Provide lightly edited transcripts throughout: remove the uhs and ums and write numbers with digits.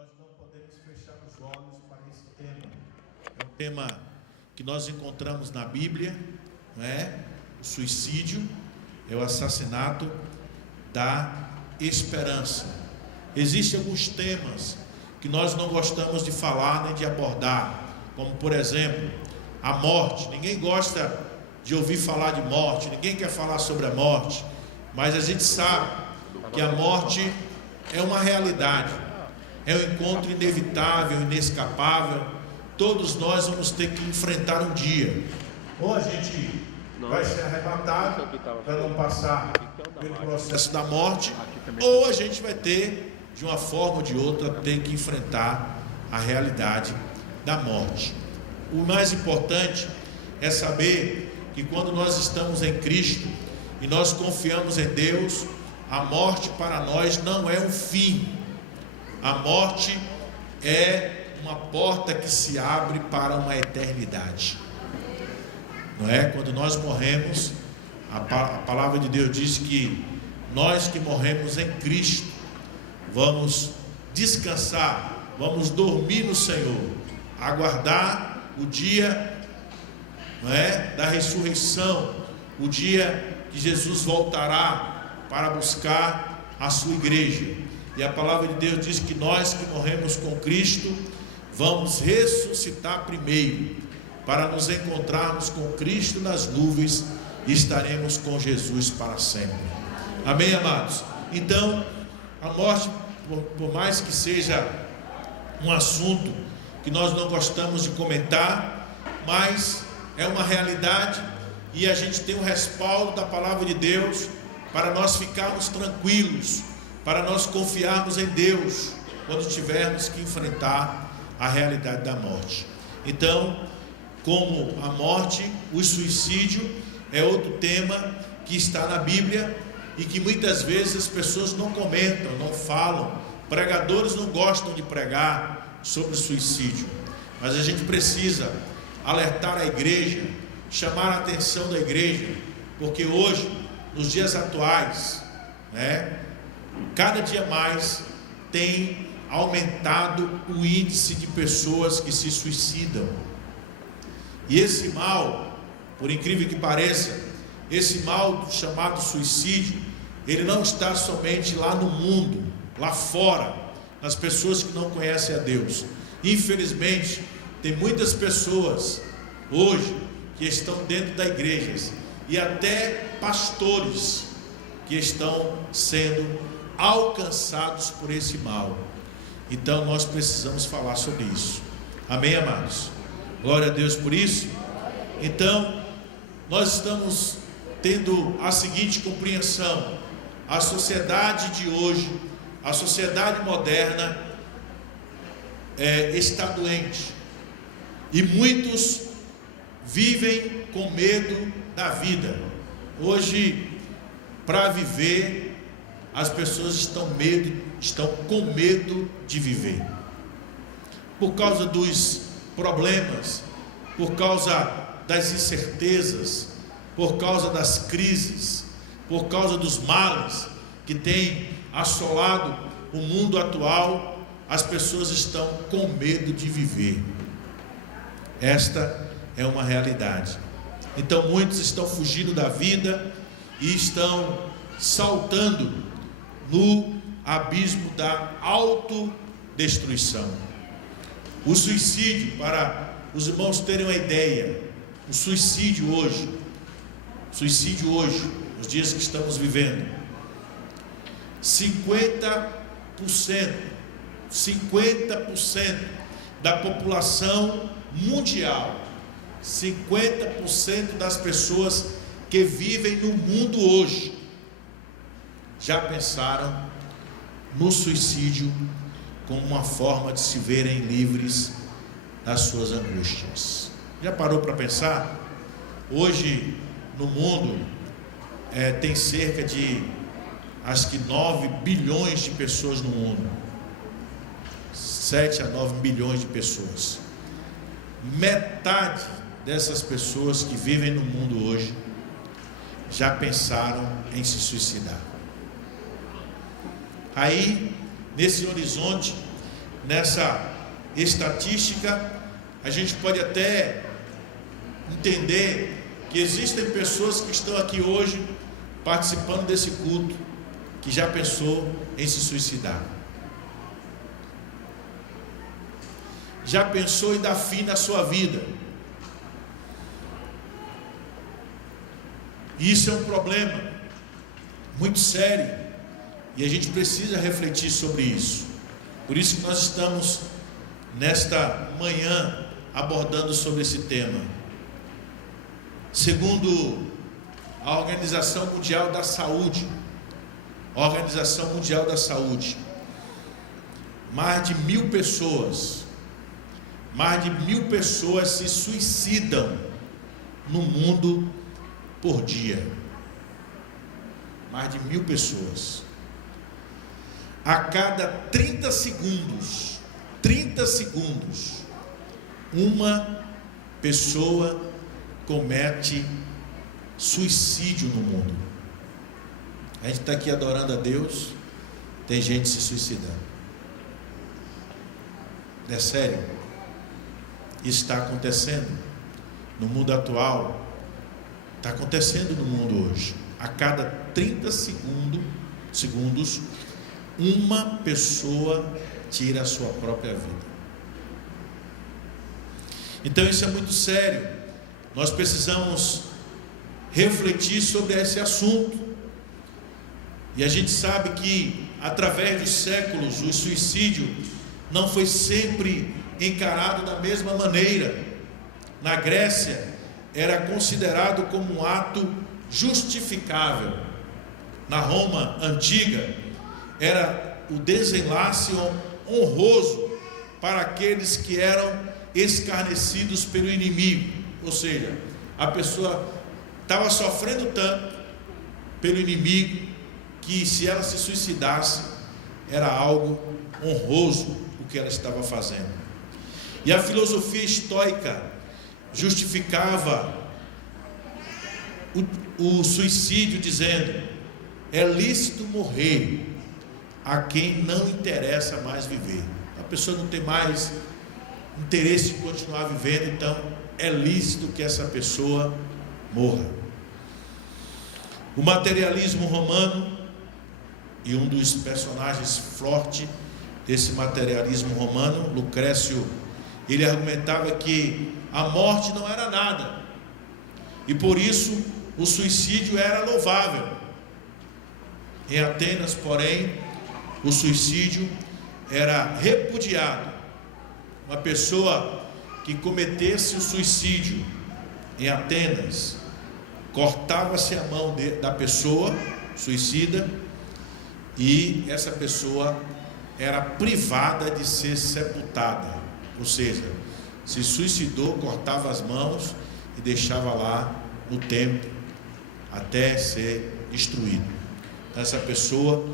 nós não podemos fechar os olhos para esse tema. É um tema que nós encontramos na Bíblia, não é? O suicídio é o assassinato da esperança. Existem alguns temas que nós não gostamos de falar nem de abordar, como por exemplo, a morte. Ninguém gosta de ouvir falar de morte, ninguém quer falar sobre a morte, mas a gente sabe que a morte é uma realidade, é um encontro inevitável, inescapável. Todos nós vamos ter que enfrentar um dia. Ou a gente vai ser arrebatado para não passar pelo processo da morte, ou a gente vai ter, de uma forma ou de outra, ter que enfrentar a realidade da morte. O mais importante é saber que quando nós estamos em Cristo e nós confiamos em Deus, a morte para nós não é um fim. A morte é uma porta que se abre para uma eternidade. Não é? Quando nós morremos, a palavra de Deus diz que nós que morremos em Cristo vamos descansar, vamos dormir no Senhor, aguardar o dia, não é, da ressurreição, o dia que Jesus voltará para buscar a sua igreja. E a palavra de Deus diz que nós que morremos com Cristo vamos ressuscitar primeiro, para nos encontrarmos com Cristo nas nuvens e estaremos com Jesus para sempre. Amém, amados? Então, a morte, por mais que seja um assunto que nós não gostamos de comentar, mas é uma realidade e a gente tem o respaldo da palavra de Deus para nós ficarmos tranquilos, para nós confiarmos em Deus quando tivermos que enfrentar a realidade da morte. Então, como a morte, o suicídio é outro tema que está na Bíblia e que muitas vezes as pessoas não comentam, não falam. Pregadores não gostam de pregar sobre o suicídio, mas a gente precisa alertar a igreja, chamar a atenção da igreja, porque hoje, nos dias atuais, cada dia mais tem aumentado o índice de pessoas que se suicidam. E esse mal, por incrível que pareça, esse mal chamado suicídio, ele não está somente lá no mundo, lá fora, nas pessoas que não conhecem a Deus. Infelizmente, tem muitas pessoas hoje que estão dentro da igreja e até pastores que estão sendo alcançados por esse mal. Então nós precisamos falar sobre isso. Amém, amados? Glória a Deus por isso. Então, nós estamos tendo a seguinte compreensão: a sociedade de hoje, a sociedade moderna está doente, e muitos vivem com medo da vida. Hoje, para viver, as pessoas estão com medo de viver, por causa dos problemas, por causa das incertezas, por causa das crises, por causa dos males que têm assolado o mundo atual. As pessoas estão com medo de viver. Esta é uma realidade. Então muitos estão fugindo da vida e estão saltando no abismo da autodestruição. O suicídio, para os irmãos terem uma ideia, o suicídio hoje, nos dias que estamos vivendo, 50% da população mundial, 50% das pessoas que vivem no mundo hoje, já pensaram no suicídio como uma forma de se verem livres das suas angústias. Já parou para pensar? Hoje no mundo tem cerca de, acho que 9 bilhões de pessoas no mundo, 7 a 9 bilhões de pessoas. Metade dessas pessoas que vivem no mundo hoje já pensaram em se suicidar. Aí, nesse horizonte, nessa estatística, a gente pode até entender que existem pessoas que estão aqui hoje participando desse culto, que já pensou em se suicidar, já pensou em dar fim na sua vida. E isso é um problema muito sério, e a gente precisa refletir sobre isso. Por isso que nós estamos nesta manhã abordando sobre esse tema. Segundo a Organização Mundial da Saúde, mais de 1.000 pessoas se suicidam no mundo por dia. Mais de 1.000 pessoas. A cada 30 segundos, uma pessoa comete suicídio no mundo. A gente está aqui adorando a Deus, tem gente se suicidando. É sério? Isso está acontecendo no mundo atual, está acontecendo no mundo hoje. A cada 30 segundos, uma pessoa tira a sua própria vida. Então isso é muito sério. Nós precisamos refletir sobre esse assunto. E a gente sabe que através dos séculos o suicídio não foi sempre encarado da mesma maneira. Na Grécia era considerado como um ato justificável. Na Roma antiga era o desenlace honroso para aqueles que eram escarnecidos pelo inimigo. Ou seja, a pessoa estava sofrendo tanto pelo inimigo que, se ela se suicidasse, era algo honroso o que ela estava fazendo. E a filosofia estoica justificava o suicídio dizendo: é lícito morrer a quem não interessa mais viver. A pessoa não tem mais interesse em continuar vivendo, então é lícito que essa pessoa morra. O materialismo romano, e um dos personagens fortes desse materialismo romano, Lucrécio, ele argumentava que a morte não era nada, e por isso o suicídio era louvável. Em Atenas, porém, o suicídio era repudiado. Uma pessoa que cometesse o suicídio em Atenas, cortava-se a mão da pessoa suicida, e essa pessoa era privada de ser sepultada. Ou seja, se suicidou, cortava as mãos e deixava lá no templo até ser destruído. Então, essa pessoa,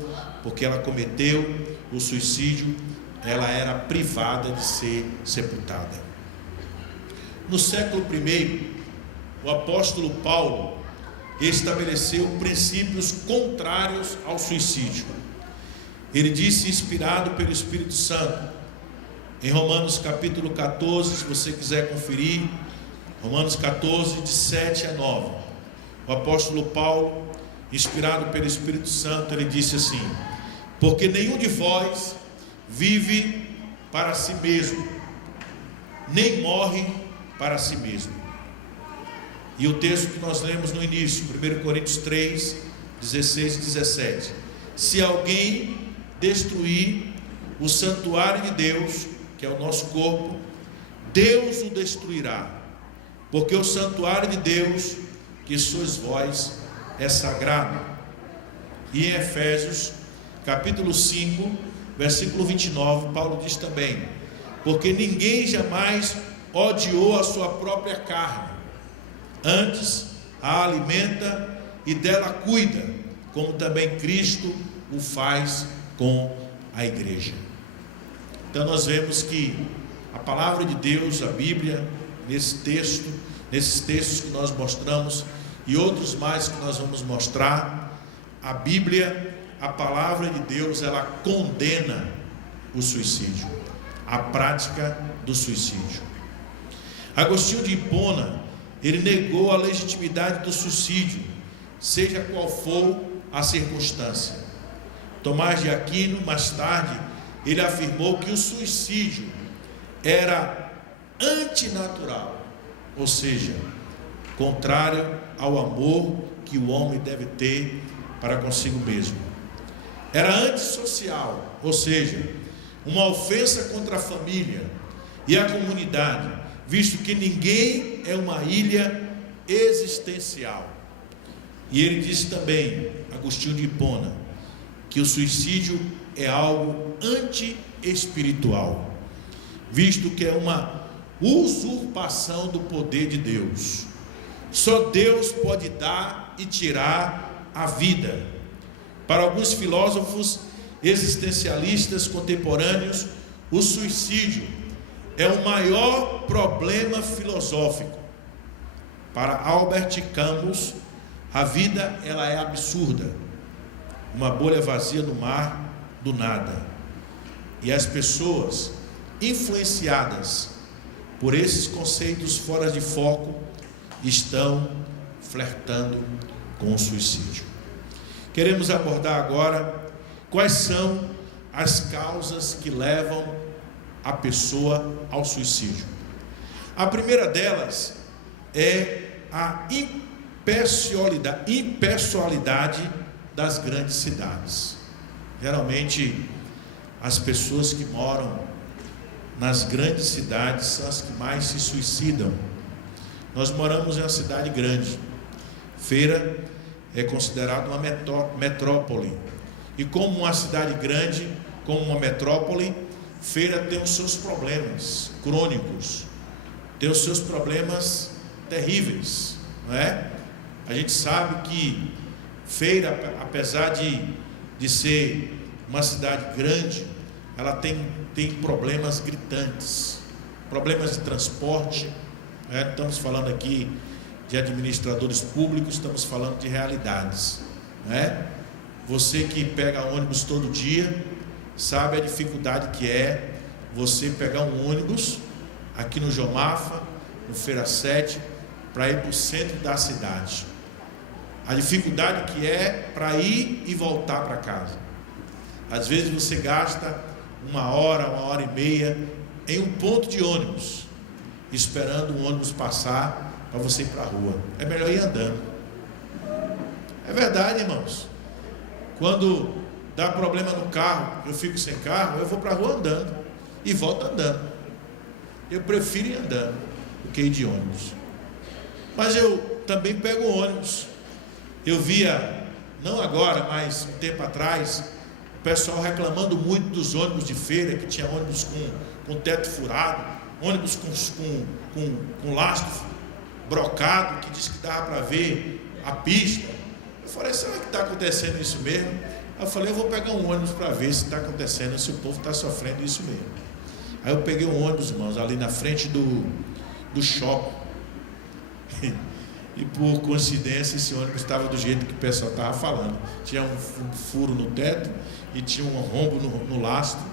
porque ela cometeu o suicídio, ela era privada de ser sepultada. No século I, o apóstolo Paulo estabeleceu princípios contrários ao suicídio. Ele disse, inspirado pelo Espírito Santo, em Romanos capítulo 14, se você quiser conferir, Romanos 14, de 7 a 9, o apóstolo Paulo, inspirado pelo Espírito Santo, ele disse assim: porque nenhum de vós vive para si mesmo, nem morre para si mesmo. E o texto que nós lemos no início, 1 Coríntios 3, 16 e 17: se alguém destruir o santuário de Deus, que é o nosso corpo, Deus o destruirá, porque o santuário de Deus, que sois vós, é sagrado. E em Efésios capítulo 5, versículo 29, Paulo diz também: porque ninguém jamais odiou a sua própria carne, antes a alimenta e dela cuida, como também Cristo o faz com a igreja. Então nós vemos que a palavra de Deus, a Bíblia, nesses textos que nós mostramos e outros mais que nós vamos mostrar, a Bíblia, a palavra de Deus, ela condena o suicídio. a prática do suicídio. Agostinho de Hipona, ele negou a legitimidade do suicídio, seja qual for a circunstância. Tomás de Aquino, mais tarde, ele afirmou que o suicídio era antinatural, ou seja, contrário ao amor que o homem deve ter para consigo mesmo. Era antissocial, ou seja, uma ofensa contra a família e a comunidade, visto que ninguém é uma ilha existencial. E ele disse também, Agostinho de Hipona, que o suicídio é algo anti-espiritual, visto que é uma usurpação do poder de Deus. Só Deus pode dar e tirar a vida. Para alguns filósofos existencialistas contemporâneos, o suicídio é o maior problema filosófico. Para Albert Camus, a vida ela é absurda, uma bolha vazia no mar do nada. E as pessoas influenciadas por esses conceitos fora de foco estão flertando com o suicídio. Queremos abordar agora quais são as causas que levam a pessoa ao suicídio. A primeira delas é a impessoalidade das grandes cidades. Geralmente as pessoas que moram nas grandes cidades são as que mais se suicidam. Nós moramos em uma cidade grande. Feira é considerada uma metrópole. E como uma cidade grande, como uma metrópole, Feira tem os seus problemas crônicos, tem os seus problemas terríveis, não é? A gente sabe que Feira, apesar de ser uma cidade grande, ela tem problemas gritantes, problemas de transporte, né? Estamos falando aqui de administradores públicos, estamos falando de realidades, né? Você que pega ônibus todo dia, sabe a dificuldade que é você pegar um ônibus aqui no João Mafa, no Feira 7, para ir para o centro da cidade. A dificuldade que é para ir e voltar para casa. Às vezes você gasta 1 hora e meia em um ponto de ônibus, esperando o ônibus passar para você ir para a rua. É melhor ir andando. É verdade, irmãos. Quando dá problema no carro, eu fico sem carro, eu vou para a rua andando e volto andando. Eu prefiro ir andando do que ir de ônibus. Mas eu também pego o ônibus. Eu via, não agora, mas um tempo atrás, o pessoal reclamando muito dos ônibus de feira, que tinha ônibus com teto furado, ônibus com lastro brocado, que disse que dava para ver a pista. Eu falei, será que está acontecendo isso mesmo? Eu falei, eu vou pegar um ônibus para ver se está acontecendo, se o povo está sofrendo isso mesmo. Aí eu peguei um ônibus, irmãos, ali na frente do shopping. E por coincidência esse ônibus estava do jeito que o pessoal estava falando. Tinha um furo no teto e tinha um rombo no lastro.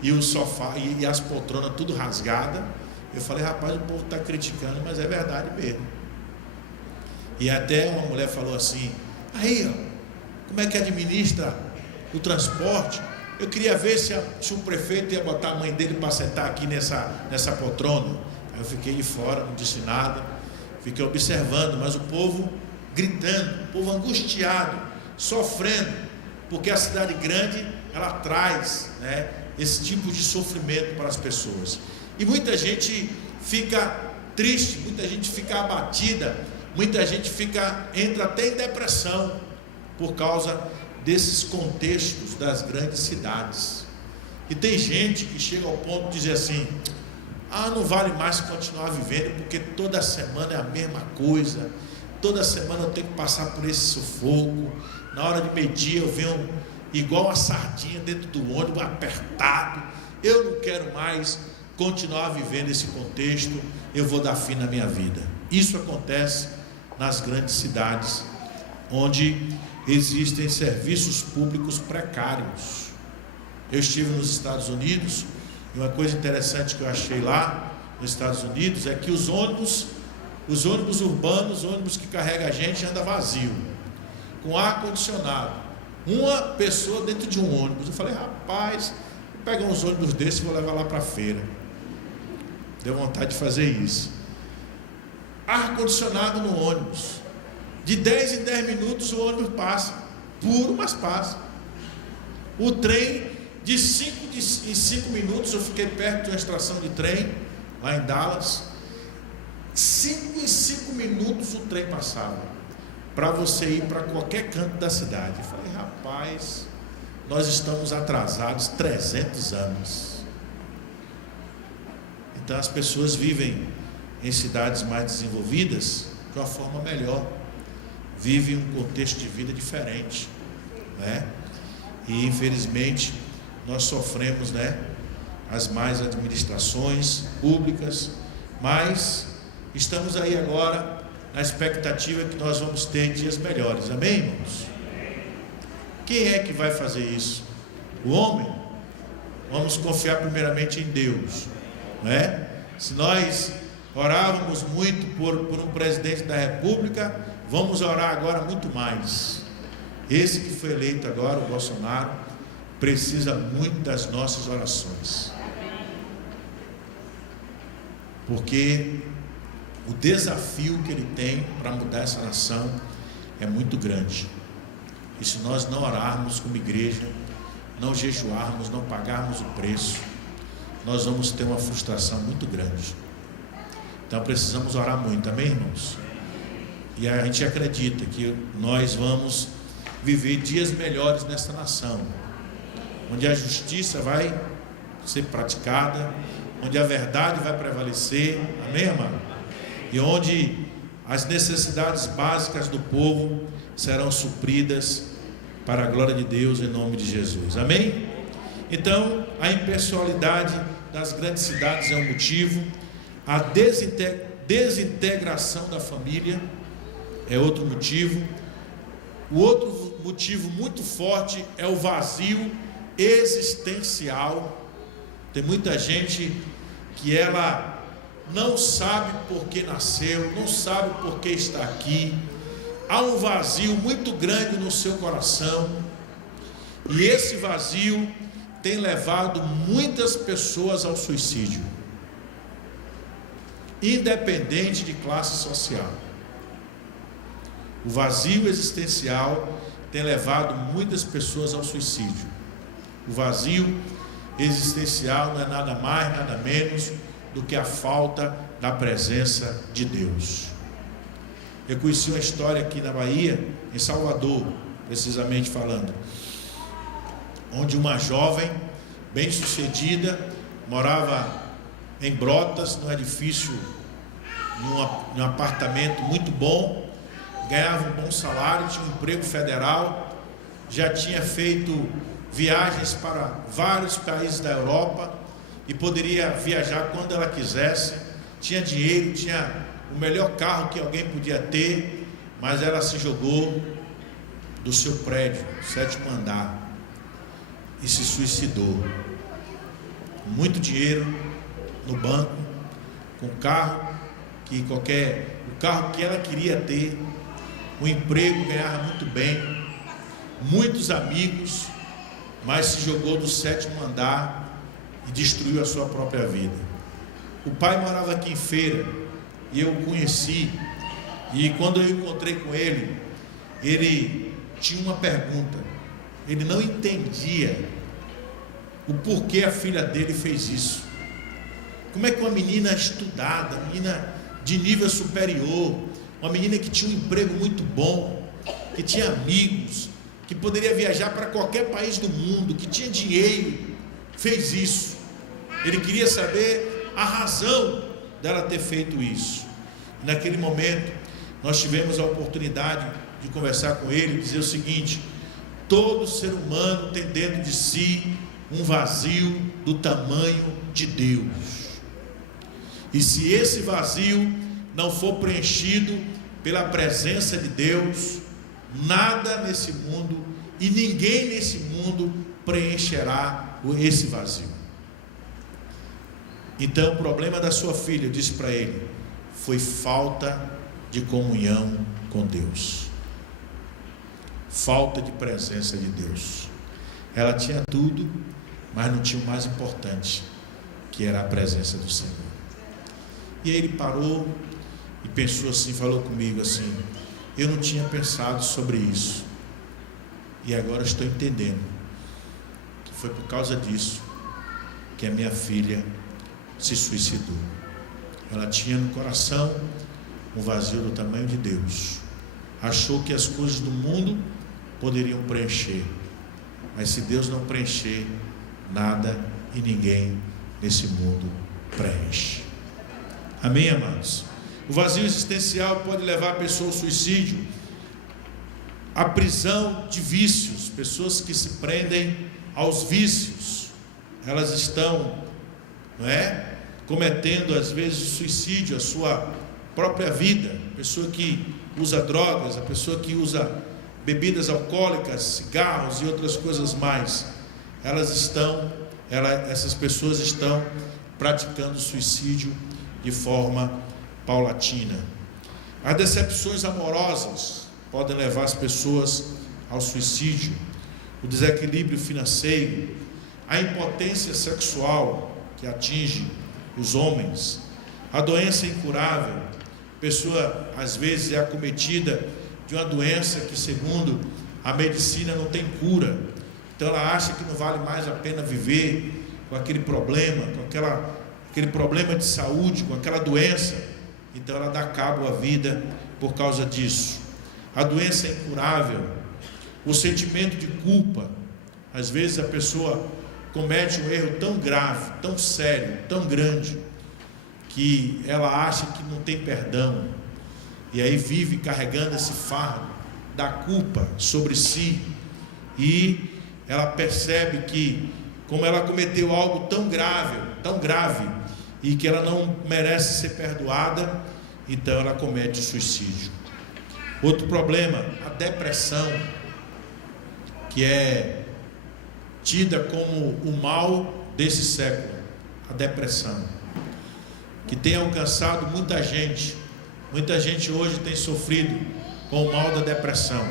E o sofá e as poltronas tudo rasgadas. Eu falei, rapaz, o povo está criticando, mas é verdade mesmo. E até uma mulher falou assim, aí, ó, como é que administra o transporte? Eu queria ver se o prefeito ia botar a mãe dele para sentar aqui nessa poltrona. Aí eu fiquei de fora, não disse nada, fiquei observando, mas o povo gritando, o povo angustiado, sofrendo, porque a cidade grande, ela traz, né, esse tipo de sofrimento para as pessoas. E muita gente fica triste, muita gente fica abatida, muita gente entra até em depressão por causa desses contextos das grandes cidades. E tem gente que chega ao ponto de dizer assim, não vale mais continuar vivendo, porque toda semana é a mesma coisa, toda semana eu tenho que passar por esse sufoco, na hora de meio-dia eu venho igual uma sardinha dentro do ônibus, apertado, eu não quero mais continuar vivendo esse contexto, eu vou dar fim na minha vida. Isso acontece nas grandes cidades, onde existem serviços públicos precários. Eu estive nos Estados Unidos E uma coisa interessante que eu achei lá nos Estados Unidos é que os ônibus urbanos, os ônibus que carregam a gente, anda vazio, com ar condicionado, uma pessoa dentro de um ônibus. Eu falei, rapaz, vou pegar uns ônibus desses e vou levar lá para a feira. Deu vontade de fazer isso. Ar condicionado no ônibus, de 10 em 10 minutos o ônibus passa, puro, mas passa. O trem, de 5 em 5 minutos, eu fiquei perto de uma estação de trem lá em Dallas. 5 em 5 minutos o trem passava, para você ir para qualquer canto da cidade. Eu falei, rapaz, nós estamos atrasados 300 anos. Então as pessoas vivem em cidades mais desenvolvidas de uma forma melhor, vivem um contexto de vida diferente, né? E infelizmente nós sofremos, né, as más administrações públicas, mas estamos aí agora na expectativa que nós vamos ter dias melhores. Amém, irmãos? Quem é que vai fazer isso? O homem? Vamos confiar primeiramente em Deus, né? Se nós orávamos muito por um presidente da República, vamos orar agora muito mais. Esse que foi eleito agora, o Bolsonaro, precisa muito das nossas orações, porque o desafio que ele tem para mudar essa nação é muito grande. E se nós não orarmos como igreja, não jejuarmos, não pagarmos o preço, nós vamos ter uma frustração muito grande. Então precisamos orar muito, amém, irmãos? E a gente acredita que nós vamos viver dias melhores nesta nação, onde a justiça vai ser praticada, onde a verdade vai prevalecer, amém, amado? E onde as necessidades básicas do povo serão supridas para a glória de Deus, em nome de Jesus, amém? Então, a impessoalidade das grandes cidades é um motivo, a desintegração da família é outro motivo. O outro motivo muito forte é o vazio existencial. Tem muita gente que ela não sabe por que nasceu, não sabe por que está aqui. Há um vazio muito grande no seu coração, e esse vazio tem levado muitas pessoas ao suicídio, independente de classe social. O vazio existencial tem levado muitas pessoas ao suicídio. O vazio existencial não é nada mais, nada menos do que a falta da presença de Deus. Eu conheci uma história aqui na Bahia, em Salvador, precisamente falando, onde uma jovem bem sucedida morava em Brotas, num edifício, num apartamento muito bom, ganhava um bom salário, tinha um emprego federal, já tinha feito viagens para vários países da Europa e poderia viajar quando ela quisesse, tinha dinheiro, tinha o melhor carro que alguém podia ter, mas ela se jogou do seu prédio, 7º andar, e se suicidou. Muito dinheiro no banco, com o carro que ela queria ter, o emprego, ganhava muito bem, muitos amigos, mas se jogou do 7º andar e destruiu a sua própria vida. O pai morava aqui em Feira e eu o conheci, e quando eu encontrei com ele, ele tinha uma pergunta. Ele não entendia o porquê a filha dele fez isso. Como é que uma menina estudada, uma menina de nível superior, uma menina que tinha um emprego muito bom, que tinha amigos, que poderia viajar para qualquer país do mundo, que tinha dinheiro, fez isso? Ele queria saber a razão dela ter feito isso. Naquele momento, nós tivemos a oportunidade de conversar com ele e dizer o seguinte: todo ser humano tem dentro de si um vazio do tamanho de Deus. E se esse vazio não for preenchido pela presença de Deus, nada nesse mundo e ninguém nesse mundo preencherá esse vazio. Então o problema da sua filha, eu disse para ele, foi falta de comunhão com Deus, falta de presença de Deus. Ela tinha tudo, mas não tinha o mais importante, que era a presença do Senhor. E aí ele parou e pensou assim, falou comigo assim: eu não tinha pensado sobre isso, e agora estou entendendo que foi por causa disso que a minha filha se suicidou. Ela tinha no coração um vazio do tamanho de Deus, achou que as coisas do mundo poderiam preencher, mas se Deus não preencher, nada e ninguém nesse mundo preenche. Amém, amados? O vazio existencial pode levar a pessoa ao suicídio, à prisão de vícios. Pessoas que se prendem aos vícios, elas estão, cometendo às vezes o suicídio, a sua própria vida. A pessoa que usa drogas, a pessoa que usa bebidas alcoólicas, cigarros e outras coisas mais, essas pessoas estão praticando suicídio de forma paulatina. As decepções amorosas podem levar as pessoas ao suicídio, o desequilíbrio financeiro, a impotência sexual que atinge os homens, a doença incurável. A pessoa às vezes é acometida de uma doença que, segundo a medicina, não tem cura, então ela acha que não vale mais a pena viver com aquele problema, aquele problema de saúde, com aquela doença, então ela dá cabo à vida por causa disso. A doença é incurável, o sentimento de culpa. Às vezes a pessoa comete um erro tão grave, tão sério, tão grande, que ela acha que não tem perdão, e aí vive carregando esse fardo da culpa sobre si, e ela percebe que, como ela cometeu algo tão grave, e que ela não merece ser perdoada, então ela comete o suicídio. Outro problema, a depressão, que é tida como o mal desse século, a depressão, que tem alcançado muita gente. Muita gente hoje tem sofrido com o mal da depressão,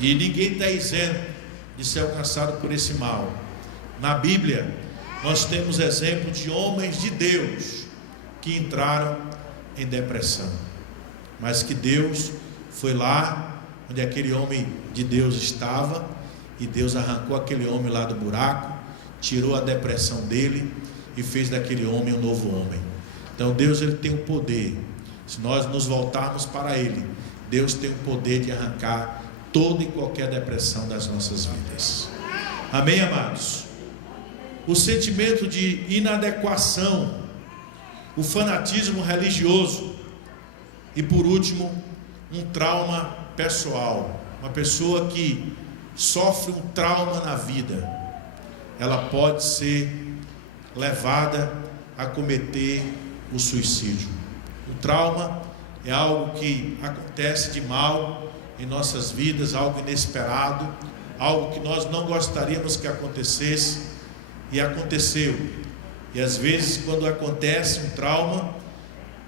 e ninguém está isento de ser alcançado por esse mal. Na Bíblia nós temos exemplo de homens de Deus que entraram em depressão, mas que Deus foi lá onde aquele homem de Deus estava, e Deus arrancou aquele homem lá do buraco, tirou a depressão dele e fez daquele homem um novo homem. Então Deus, ele tem o poder, se nós nos voltarmos para Ele, Deus tem o poder de arrancar toda e qualquer depressão das nossas vidas. Amém, amados? O sentimento de inadequação, o fanatismo religioso, e por último, um trauma pessoal. Uma pessoa que sofre um trauma na vida, ela pode ser levada a cometer o suicídio. O trauma é algo que acontece de mal em nossas vidas, algo inesperado, algo que nós não gostaríamos que acontecesse, e aconteceu. E às vezes, quando acontece um trauma,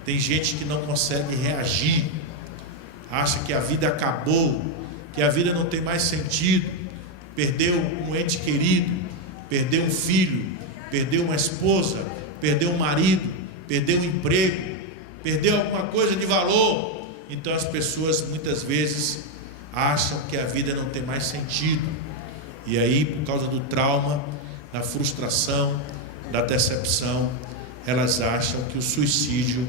tem gente que não consegue reagir, acha que a vida acabou, que a vida não tem mais sentido, perdeu um ente querido, perdeu um filho, perdeu uma esposa, perdeu um marido, perdeu um emprego, perdeu alguma coisa de valor. Então as pessoas muitas vezes acham que a vida não tem mais sentido, e aí, por causa do trauma, da frustração, da decepção, elas acham que o suicídio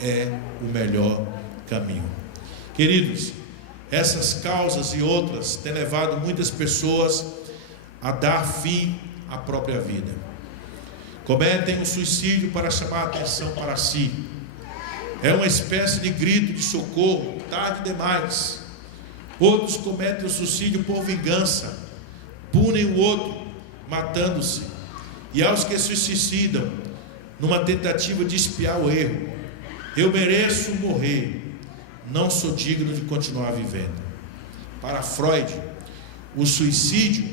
é o melhor caminho. Queridos, essas causas e outras têm levado muitas pessoas a dar fim à própria vida. Cometem o suicídio para chamar a atenção para si. É uma espécie de grito de socorro, tarde demais. Outros cometem o suicídio por vingança, punem o outro, matando-se. E aos que se suicidam, numa tentativa de expiar o erro: eu mereço morrer, não sou digno de continuar vivendo. Para Freud, o suicídio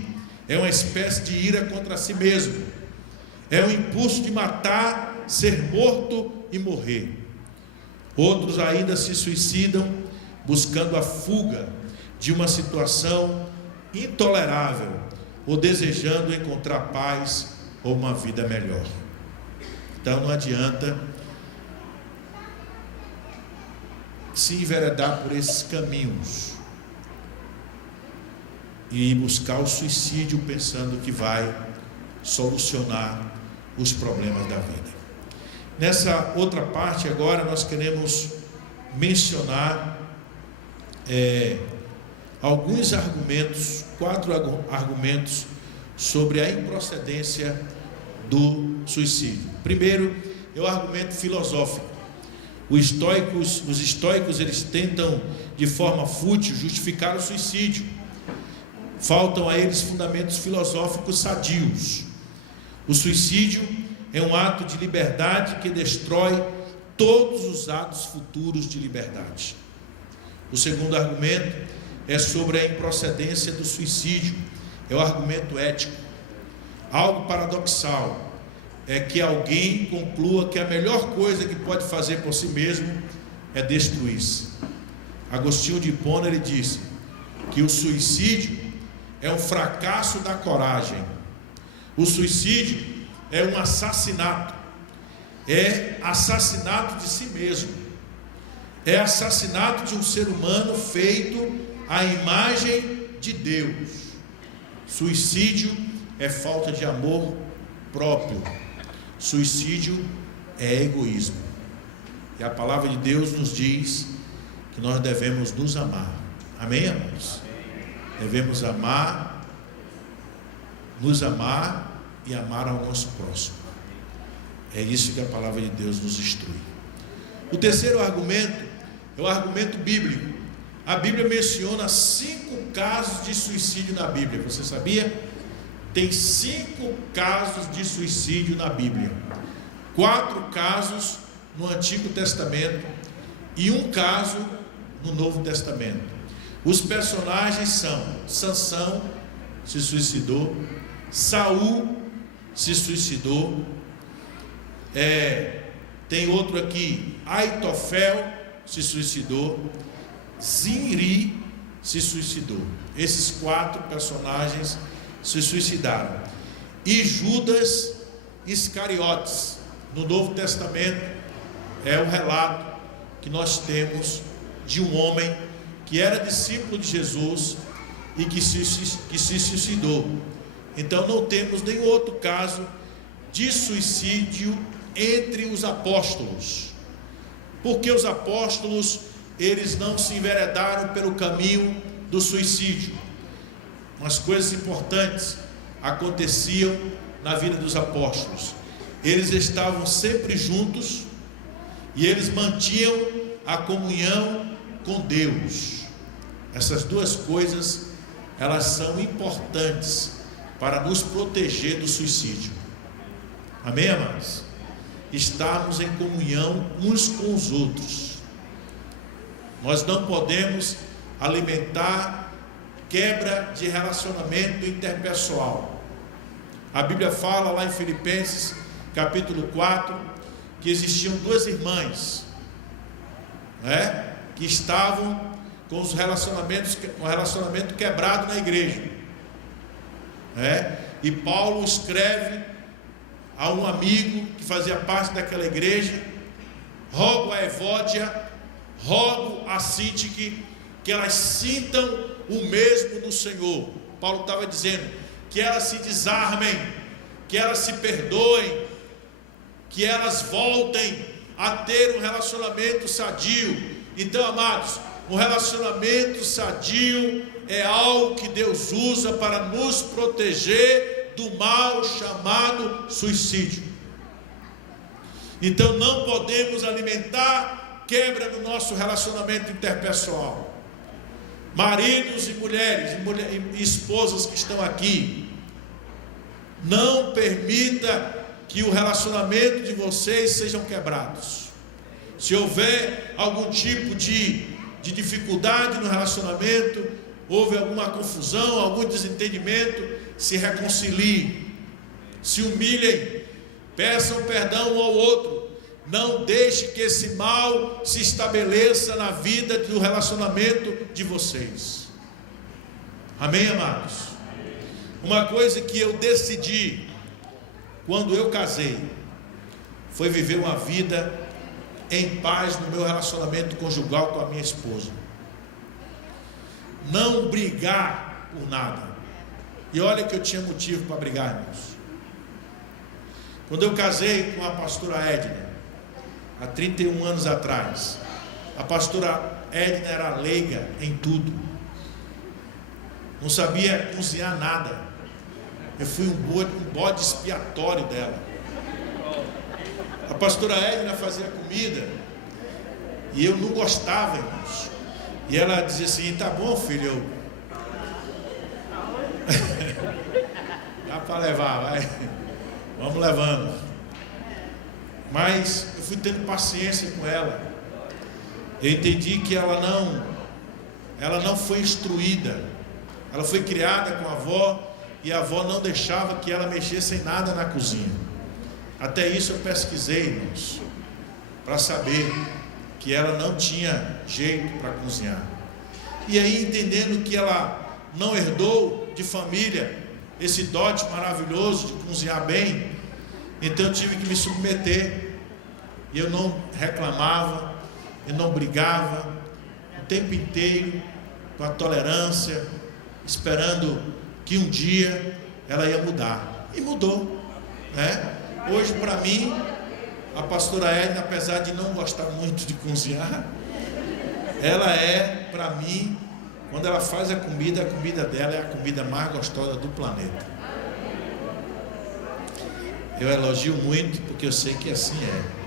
é uma espécie de ira contra si mesmo. é o impulso de matar, ser morto e morrer. Outros ainda se suicidam buscando a fuga de uma situação intolerável ou desejando encontrar paz ou uma vida melhor. Então não adianta se enveredar por esses caminhos e buscar o suicídio pensando que vai solucionar os problemas da vida. Nessa outra parte agora nós queremos mencionar alguns argumentos, 4 argumentos sobre a improcedência do suicídio. Primeiro é o argumento filosófico. Os estoicos eles tentam de forma fútil justificar o suicídio. Faltam a eles fundamentos filosóficos sadios. O suicídio é um ato de liberdade que destrói todos os atos futuros de liberdade. O segundo argumento é sobre a improcedência do suicídio. É o argumento ético. Algo paradoxal é que alguém conclua que a melhor coisa que pode fazer por si mesmo é destruir-se. Agostinho de Hipona ele disse que o suicídio é um fracasso da coragem. O suicídio é um assassinato. É assassinato de si mesmo. É assassinato de um ser humano feito à imagem de Deus. Suicídio é falta de amor próprio. Suicídio é egoísmo. E a palavra de Deus nos diz que nós devemos nos amar. Amém, amados? Devemos amar, nos amar e amar ao nosso próximo. É isso que a palavra de Deus nos instrui. O terceiro argumento é o argumento bíblico. A Bíblia menciona 5 casos de suicídio na Bíblia. Você sabia? Tem 5 casos de suicídio na Bíblia. 4 casos no Antigo Testamento e 1 caso no Novo Testamento. Os personagens são Sansão, se suicidou. Saul se suicidou. Tem outro aqui, Aitofel se suicidou. Zinri se suicidou. Esses 4 personagens se suicidaram. E Judas Iscariotes, no Novo Testamento, é o relato que nós temos de um homem que era discípulo de Jesus e que se suicidou. Então não temos nenhum outro caso de suicídio entre os apóstolos, porque os apóstolos eles não se enveredaram pelo caminho do suicídio. Umas coisas importantes aconteciam na vida dos apóstolos. Eles estavam sempre juntos e eles mantinham a comunhão com Deus. Essas 2 coisas, elas são importantes para nos proteger do suicídio. Amém, amados? Estarmos em comunhão uns com os outros. Nós não podemos alimentar quebra de relacionamento interpessoal. A Bíblia fala lá em Filipenses capítulo 4 que existiam 2 irmãs, que estavam com o relacionamento quebrado na igreja, e Paulo escreve a um amigo que fazia parte daquela igreja: rogo a Evódia, rogo a Sintique, que elas sintam o mesmo no Senhor. Paulo estava dizendo que elas se desarmem, que elas se perdoem, que elas voltem a ter um relacionamento sadio. Então, amados, um relacionamento sadio é algo que Deus usa para nos proteger do mal chamado suicídio. Então não podemos alimentar quebra no nosso relacionamento interpessoal. Maridos e mulheres e esposas que estão aqui, não permita que o relacionamento de vocês sejam quebrados. Se houver algum tipo de dificuldade no relacionamento, houve alguma confusão, algum desentendimento, se reconciliem, se humilhem peçam perdão um ao outro. Não deixe que esse mal se estabeleça na vida do relacionamento de vocês. Amém, amados? Uma coisa que eu decidi quando eu casei foi viver uma vida em paz no meu relacionamento conjugal com a minha esposa. Não brigar por nada. E olha que eu tinha motivo para brigar, irmãos. Quando eu casei com a pastora Edna, há 31 anos atrás, a pastora Edna era leiga em tudo, não sabia cozinhar nada. Eu fui um bode expiatório dela. A pastora Edna fazia comida e eu não gostava, irmãos. E ela dizia assim: tá bom, filho, dá para levar, vai, vamos levando. Mas eu fui tendo paciência com ela. Eu entendi que ela não foi instruída. Ela foi criada com a avó, e a avó não deixava que ela mexesse em nada na cozinha. Até isso eu pesquisei, irmãos, para saber que ela não tinha jeito para cozinhar. E aí, entendendo que ela não herdou de família esse dote maravilhoso de cozinhar bem, então eu tive que me submeter. E eu não reclamava, eu não brigava, o tempo inteiro com a tolerância, esperando que um dia ela ia mudar. E mudou, né? Hoje, para mim, a pastora Edna, apesar de não gostar muito de cozinhar, ela é, para mim, quando ela faz a comida dela é a comida mais gostosa do planeta. Eu elogio muito, porque eu sei que assim é.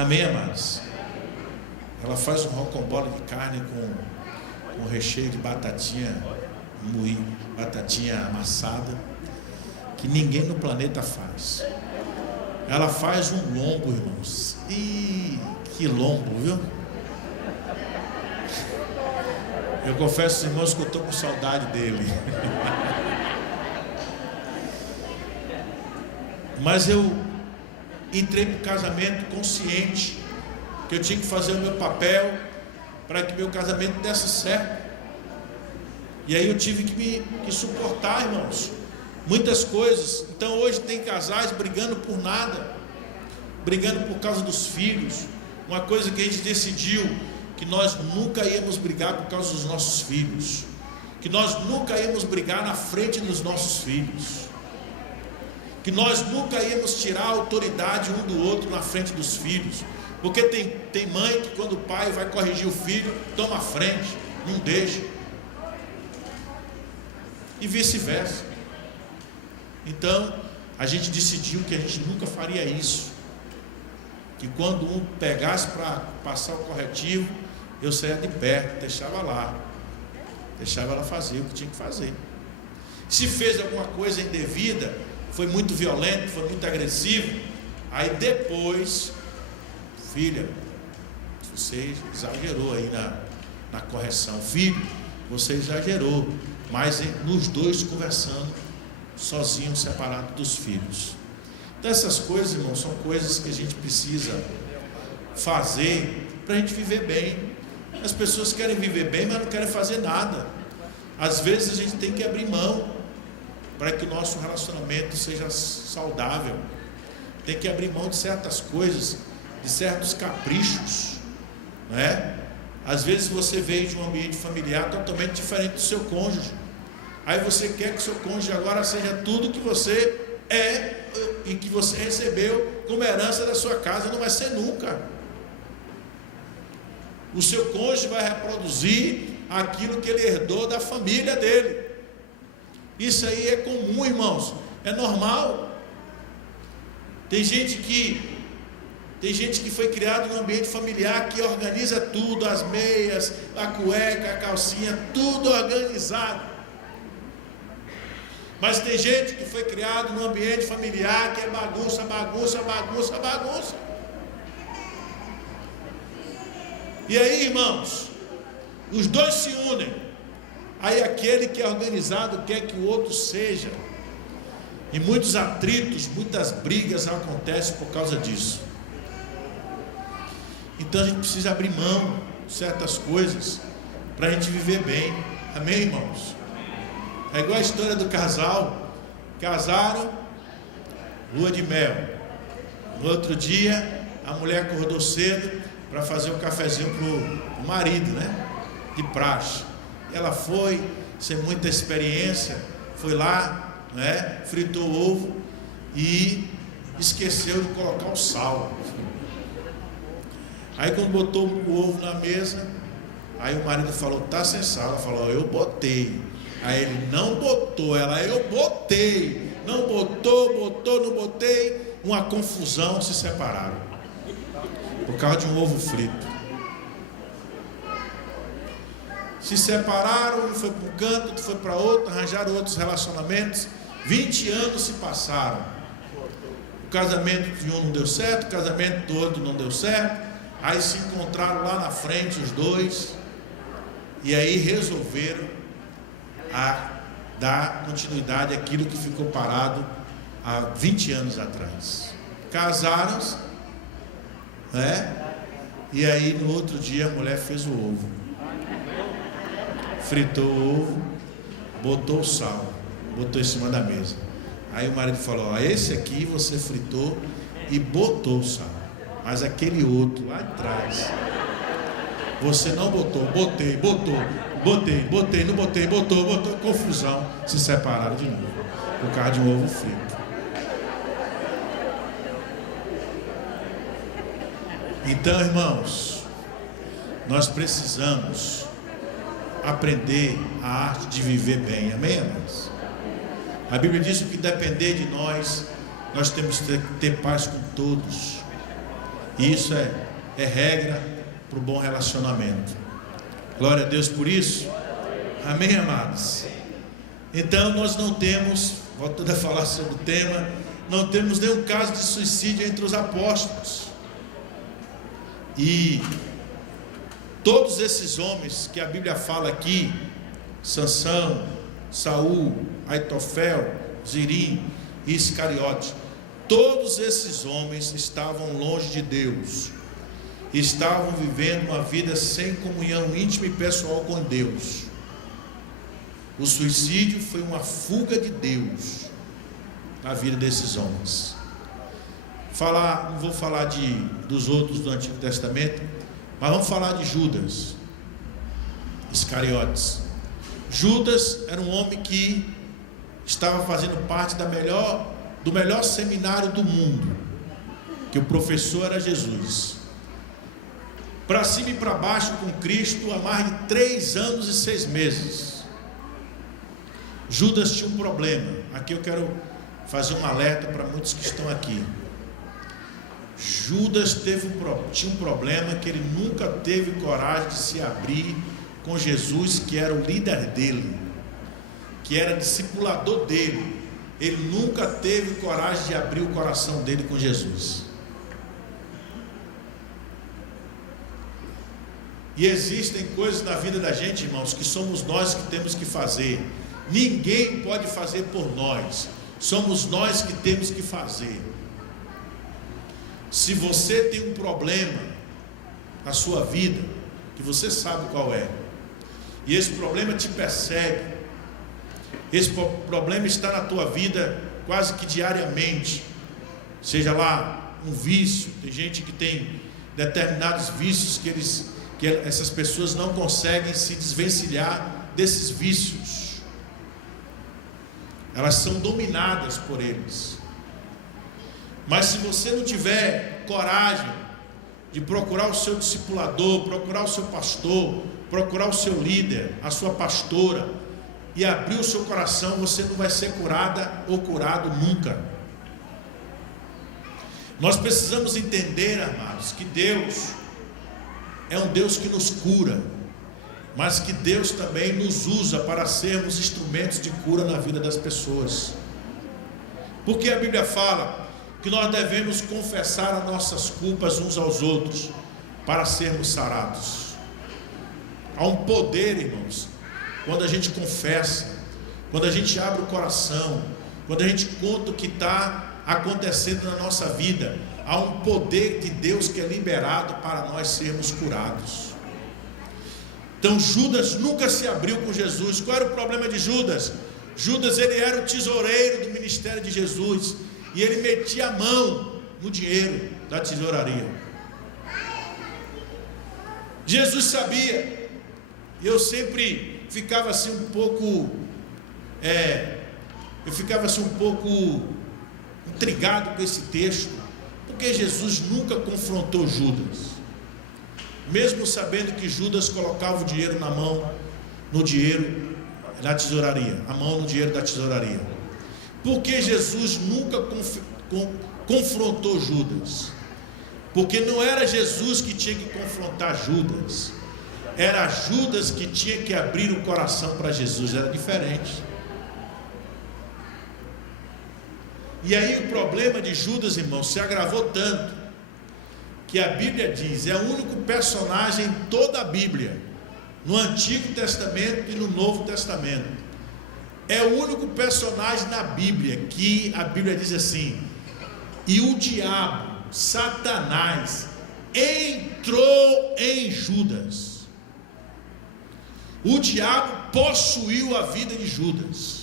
Amém, amados? Ela faz um rocambole de carne com recheio de batatinha moída, batatinha amassada, que ninguém no planeta faz. Ela faz um lombo, irmãos. Ih, que lombo, viu? Eu confesso aos irmãos que eu estou com saudade dele. Mas eu entrei para o casamento consciente que eu tinha que fazer o meu papel para que meu casamento desse certo. E aí eu tive que suportar, irmãos, muitas coisas. Então hoje tem casais brigando por nada, brigando por causa dos filhos. Uma coisa que a gente decidiu, que nós nunca íamos brigar por causa dos nossos filhos, que nós nunca íamos brigar na frente dos nossos filhos, que nós nunca íamos tirar a autoridade um do outro na frente dos filhos. Porque tem mãe que quando o pai vai corrigir o filho, toma a frente, não deixa, e vice-versa. Então a gente decidiu que a gente nunca faria isso, que quando um pegasse para passar o corretivo, eu saía de perto, deixava lá, deixava ela fazer o que tinha que fazer. Se fez alguma coisa indevida, foi muito violento, foi muito agressivo, aí depois: filha, você exagerou aí na correção. Filho, você exagerou. Mas nos dois conversando, sozinhos, separados dos filhos. Então essas coisas, irmãos, são coisas que a gente precisa fazer para a gente viver bem. As pessoas querem viver bem, mas não querem fazer nada. Às vezes a gente tem que abrir mão para que o nosso relacionamento seja saudável. Tem que abrir mão de certas coisas, de certos caprichos, não é? Às vezes você veio de um ambiente familiar totalmente diferente do seu cônjuge. Aí você quer que o seu cônjuge agora seja tudo que você é e que você recebeu como herança da sua casa. Não vai ser nunca. O seu cônjuge vai reproduzir aquilo que ele herdou da família dele. Isso aí é comum, irmãos, é normal. Tem gente que foi criado num ambiente familiar que organiza tudo, as meias, a cueca, a calcinha, tudo organizado. Mas tem gente que foi criado num ambiente familiar que é bagunça, bagunça, bagunça, bagunça. E aí, irmãos, os dois se unem. Aí aquele que é organizado quer que o outro seja. E muitos atritos, muitas brigas acontecem por causa disso. Então a gente precisa abrir mão de certas coisas para a gente viver bem. Amém, irmãos? É igual a história do casal. Casaram, lua de mel. No outro dia, a mulher acordou cedo para fazer um cafezinho para o marido, né? De praxe. Ela foi, sem muita experiência, foi lá, né? Fritou o ovo e esqueceu de colocar o sal. Aí quando botou o ovo na mesa, aí o marido falou, tá sem sal. Ela falou, eu botei. Aí ele, não botou. Ela, eu botei. Não botou, não botei. Uma confusão, se separaram por causa de um ovo frito. Se separaram, um foi para um canto, outro foi para outro, arranjaram outros relacionamentos. 20 anos se passaram. O casamento de um não deu certo, o casamento do outro não deu certo. Aí se encontraram lá na frente os dois, e aí resolveram dar continuidade àquilo que ficou parado há 20 anos atrás. Casaram-se, né? E aí no outro dia a mulher fez o ovo, fritou o ovo, botou o sal, botou em cima da mesa. Aí o marido falou, esse aqui você fritou e botou o sal, mas aquele outro lá atrás você não botou. Botei, botou, botei, não botei, botou, confusão, se separaram de novo por causa de um ovo frito. Então, irmãos, nós precisamos aprender a arte de viver bem. Amém, irmãos? A Bíblia diz que o que depender de nós, nós temos que ter paz com todos. E isso é regra para o bom relacionamento. Glória a Deus por isso. Amém, amados? Então nós não temos, voltando a falar sobre o tema, não temos nenhum caso de suicídio entre os apóstolos. E todos esses homens que a Bíblia fala aqui, Sansão, Saul, Aitofel, Zirim e Iscariote, todos esses homens estavam longe de Deus, estavam vivendo uma vida sem comunhão íntima e pessoal com Deus. O suicídio foi uma fuga de Deus na vida desses homens. Não vou falar dos outros do Antigo Testamento, mas vamos falar de Judas Iscariotes. Judas era um homem que estava fazendo parte do melhor seminário do mundo, que o professor era Jesus. Para cima e para baixo com Cristo há mais de 3 anos e 6 meses. Judas tinha um problema. Aqui eu quero fazer um alerta para muitos que estão aqui. Judas tinha um problema, que ele nunca teve coragem de se abrir com Jesus, que era o líder dele, que era discipulador dele. Ele nunca teve coragem de abrir o coração dele com Jesus. E existem coisas na vida da gente, irmãos, que somos nós que temos que fazer. Ninguém pode fazer por nós. Somos nós que temos que fazer. Se você tem um problema na sua vida, que você sabe qual é, e esse problema te persegue, esse problema está na tua vida quase que diariamente, seja lá um vício. Tem gente que tem determinados vícios que essas pessoas não conseguem se desvencilhar desses vícios, elas são dominadas por eles. Mas se você não tiver coragem de procurar o seu discipulador, procurar o seu pastor, procurar o seu líder, a sua pastora, e abrir o seu coração, você não vai ser curada ou curado nunca. Nós precisamos entender, amados, que Deus é um Deus que nos cura, mas que Deus também nos usa para sermos instrumentos de cura na vida das pessoas. Porque a Bíblia fala que nós devemos confessar as nossas culpas uns aos outros para sermos sarados. Há um poder, irmãos, quando a gente confessa, quando a gente abre o coração, quando a gente conta o que está acontecendo na nossa vida, há um poder de Deus que é liberado para nós sermos curados. Então Judas nunca se abriu com Jesus. Qual era o problema de Judas? Judas, ele era o tesoureiro do ministério de Jesus, e ele metia a mão no dinheiro da tesouraria. Jesus sabia, e eu sempre ficava assim um pouco intrigado com esse texto, porque Jesus nunca confrontou Judas, mesmo sabendo que Judas colocava o dinheiro na mão, no dinheiro da tesouraria, a mão no dinheiro da tesouraria. Porque Jesus nunca confrontou Judas? Porque não era Jesus que tinha que confrontar Judas, era Judas que tinha que abrir o coração para Jesus. Era diferente. E aí o problema de Judas, irmão, se agravou tanto, que a Bíblia diz, é o único personagem em toda a Bíblia, no Antigo Testamento e no Novo Testamento, é o único personagem na Bíblia que a Bíblia diz assim: e o diabo, Satanás, entrou em Judas. O diabo possuiu a vida de Judas,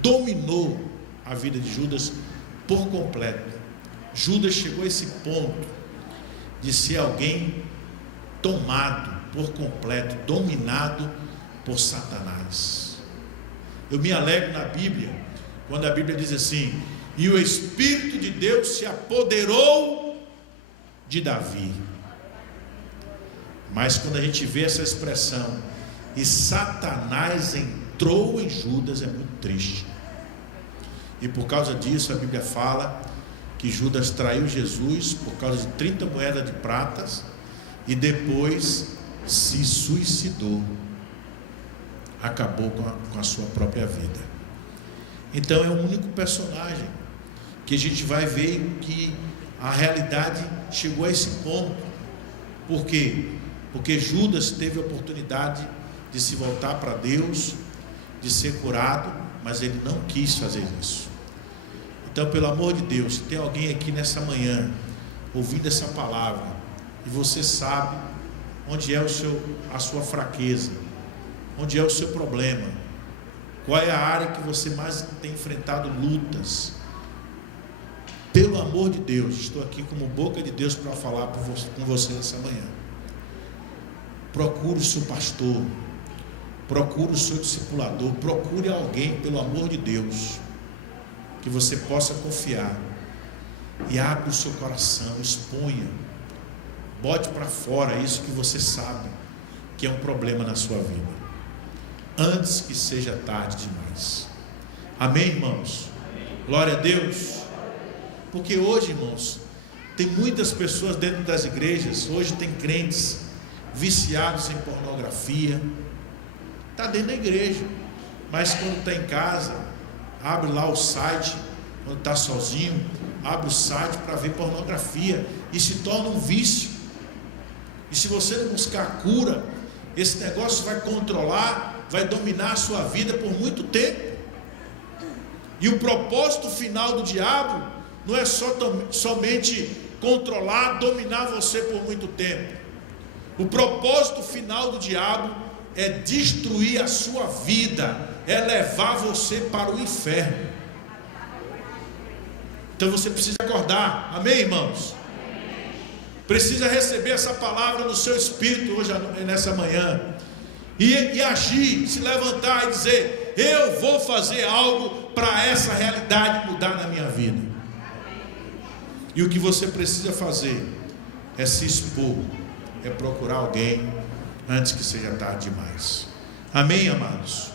dominou a vida de Judas por completo. Judas chegou a esse ponto de ser alguém tomado por completo, dominado por Satanás. Eu me alegro na Bíblia, quando a Bíblia diz assim: e o Espírito de Deus se apoderou de Davi. Mas quando a gente vê essa expressão, e Satanás entrou em Judas, é muito triste. E por causa disso a Bíblia fala que Judas traiu Jesus por causa de 30 moedas de pratas, e depois se suicidou, acabou com a sua própria vida. Então é o único personagem que a gente vai ver que a realidade chegou a esse ponto. Por quê? Porque Judas teve a oportunidade de se voltar para Deus, de ser curado, mas ele não quis fazer isso. Então, pelo amor de Deus, se tem alguém aqui nessa manhã ouvindo essa palavra, e você sabe onde é a sua fraqueza, onde é o seu problema, qual é a área que você mais tem enfrentado lutas, pelo amor de Deus, estou aqui como boca de Deus para falar com você nessa manhã. Procure o seu pastor, procure o seu discipulador, procure alguém, pelo amor de Deus, que você possa confiar, e abra o seu coração, exponha, bote para fora isso que você sabe que é um problema na sua vida, antes que seja tarde demais. Amém, irmãos? Glória a Deus. Porque hoje, irmãos, tem muitas pessoas dentro das igrejas, hoje tem crentes viciados em pornografia, está dentro da igreja, mas quando está em casa, abre lá o site, quando está sozinho, abre o site para ver pornografia, e se torna um vício. E se você não buscar cura, esse negócio vai controlar, vai dominar a sua vida por muito tempo. E o propósito final do diabo não é somente controlar, dominar você por muito tempo. O propósito final do diabo é destruir a sua vida, é levar você para o inferno. Então você precisa acordar, amém, irmãos? Precisa receber essa palavra no seu espírito hoje, nessa manhã, e agir, se levantar e dizer: eu vou fazer algo para essa realidade mudar na minha vida. E o que você precisa fazer é se expor, é procurar alguém antes que seja tarde demais. Amém, amados?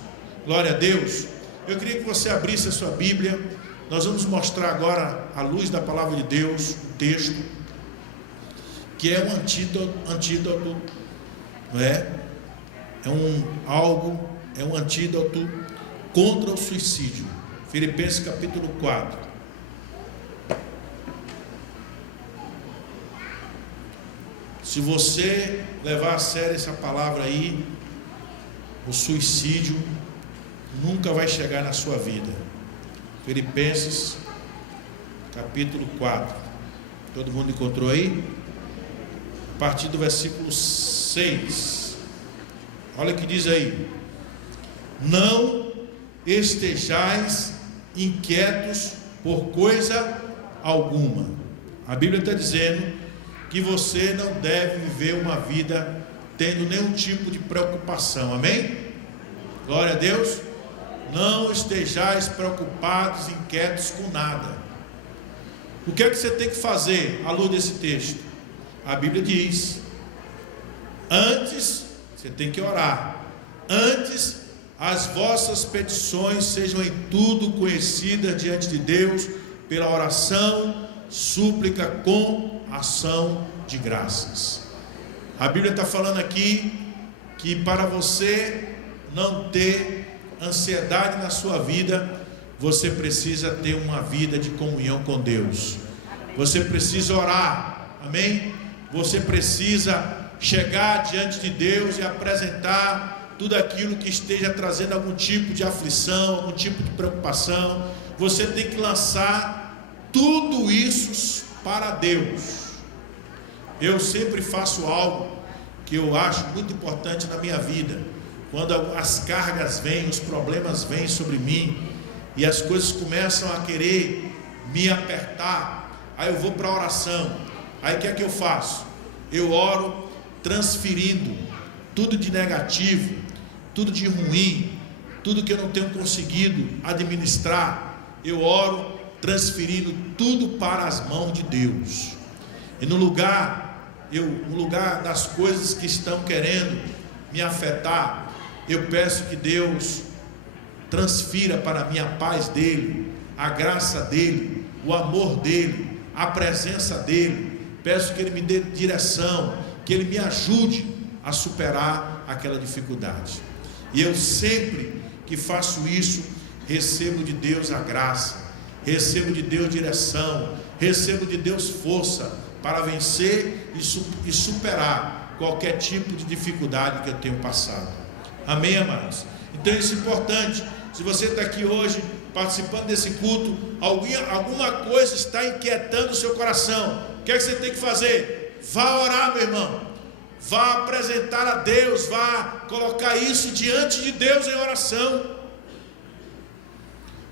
Glória a Deus. Eu queria que você abrisse a sua Bíblia. Nós vamos mostrar agora, à luz da palavra de Deus, um texto que é um antídoto, não é? É um antídoto contra o suicídio. Filipenses capítulo 4. Se você levar a sério essa palavra aí, o suicídio nunca vai chegar na sua vida. Filipenses, capítulo 4. Todo mundo encontrou aí? A partir do versículo 6. Olha o que diz aí: não estejais inquietos por coisa alguma. A Bíblia está dizendo que você não deve viver uma vida tendo nenhum tipo de preocupação. Amém? Glória a Deus. Não estejais preocupados, inquietos com nada. O que é que você tem que fazer à luz desse texto? A Bíblia diz: antes, você tem que orar. Antes, as vossas petições sejam em tudo conhecidas diante de Deus, pela oração, súplica com ação de graças. A Bíblia está falando aqui que para você não ter ansiedade na sua vida, você precisa ter uma vida de comunhão com Deus. Você precisa orar, amém? Você precisa chegar diante de Deus e apresentar tudo aquilo que esteja trazendo algum tipo de aflição, algum tipo de preocupação. Você tem que lançar tudo isso para Deus. Eu sempre faço algo que eu acho muito importante na minha vida. Quando as cargas vêm, os problemas vêm sobre mim e as coisas começam a querer me apertar, aí eu vou para a oração. Aí o que é que eu faço? Eu oro transferindo tudo de negativo, tudo de ruim, tudo que eu não tenho conseguido administrar. Eu oro transferindo tudo para as mãos de Deus. E no lugar das coisas que estão querendo me afetar, eu peço que Deus transfira para mim a paz dele, a graça dele, o amor dele, a presença dele. Peço que ele me dê direção, que ele me ajude a superar aquela dificuldade. E eu sempre que faço isso, recebo de Deus a graça, recebo de Deus direção, recebo de Deus força para vencer e superar qualquer tipo de dificuldade que eu tenho passado. Amém, amados? Então isso é importante. Se você está aqui hoje participando desse culto, alguma coisa está inquietando o seu coração, o que é que você tem que fazer? Vá orar, meu irmão. Vá apresentar a Deus, vá colocar isso diante de Deus em oração.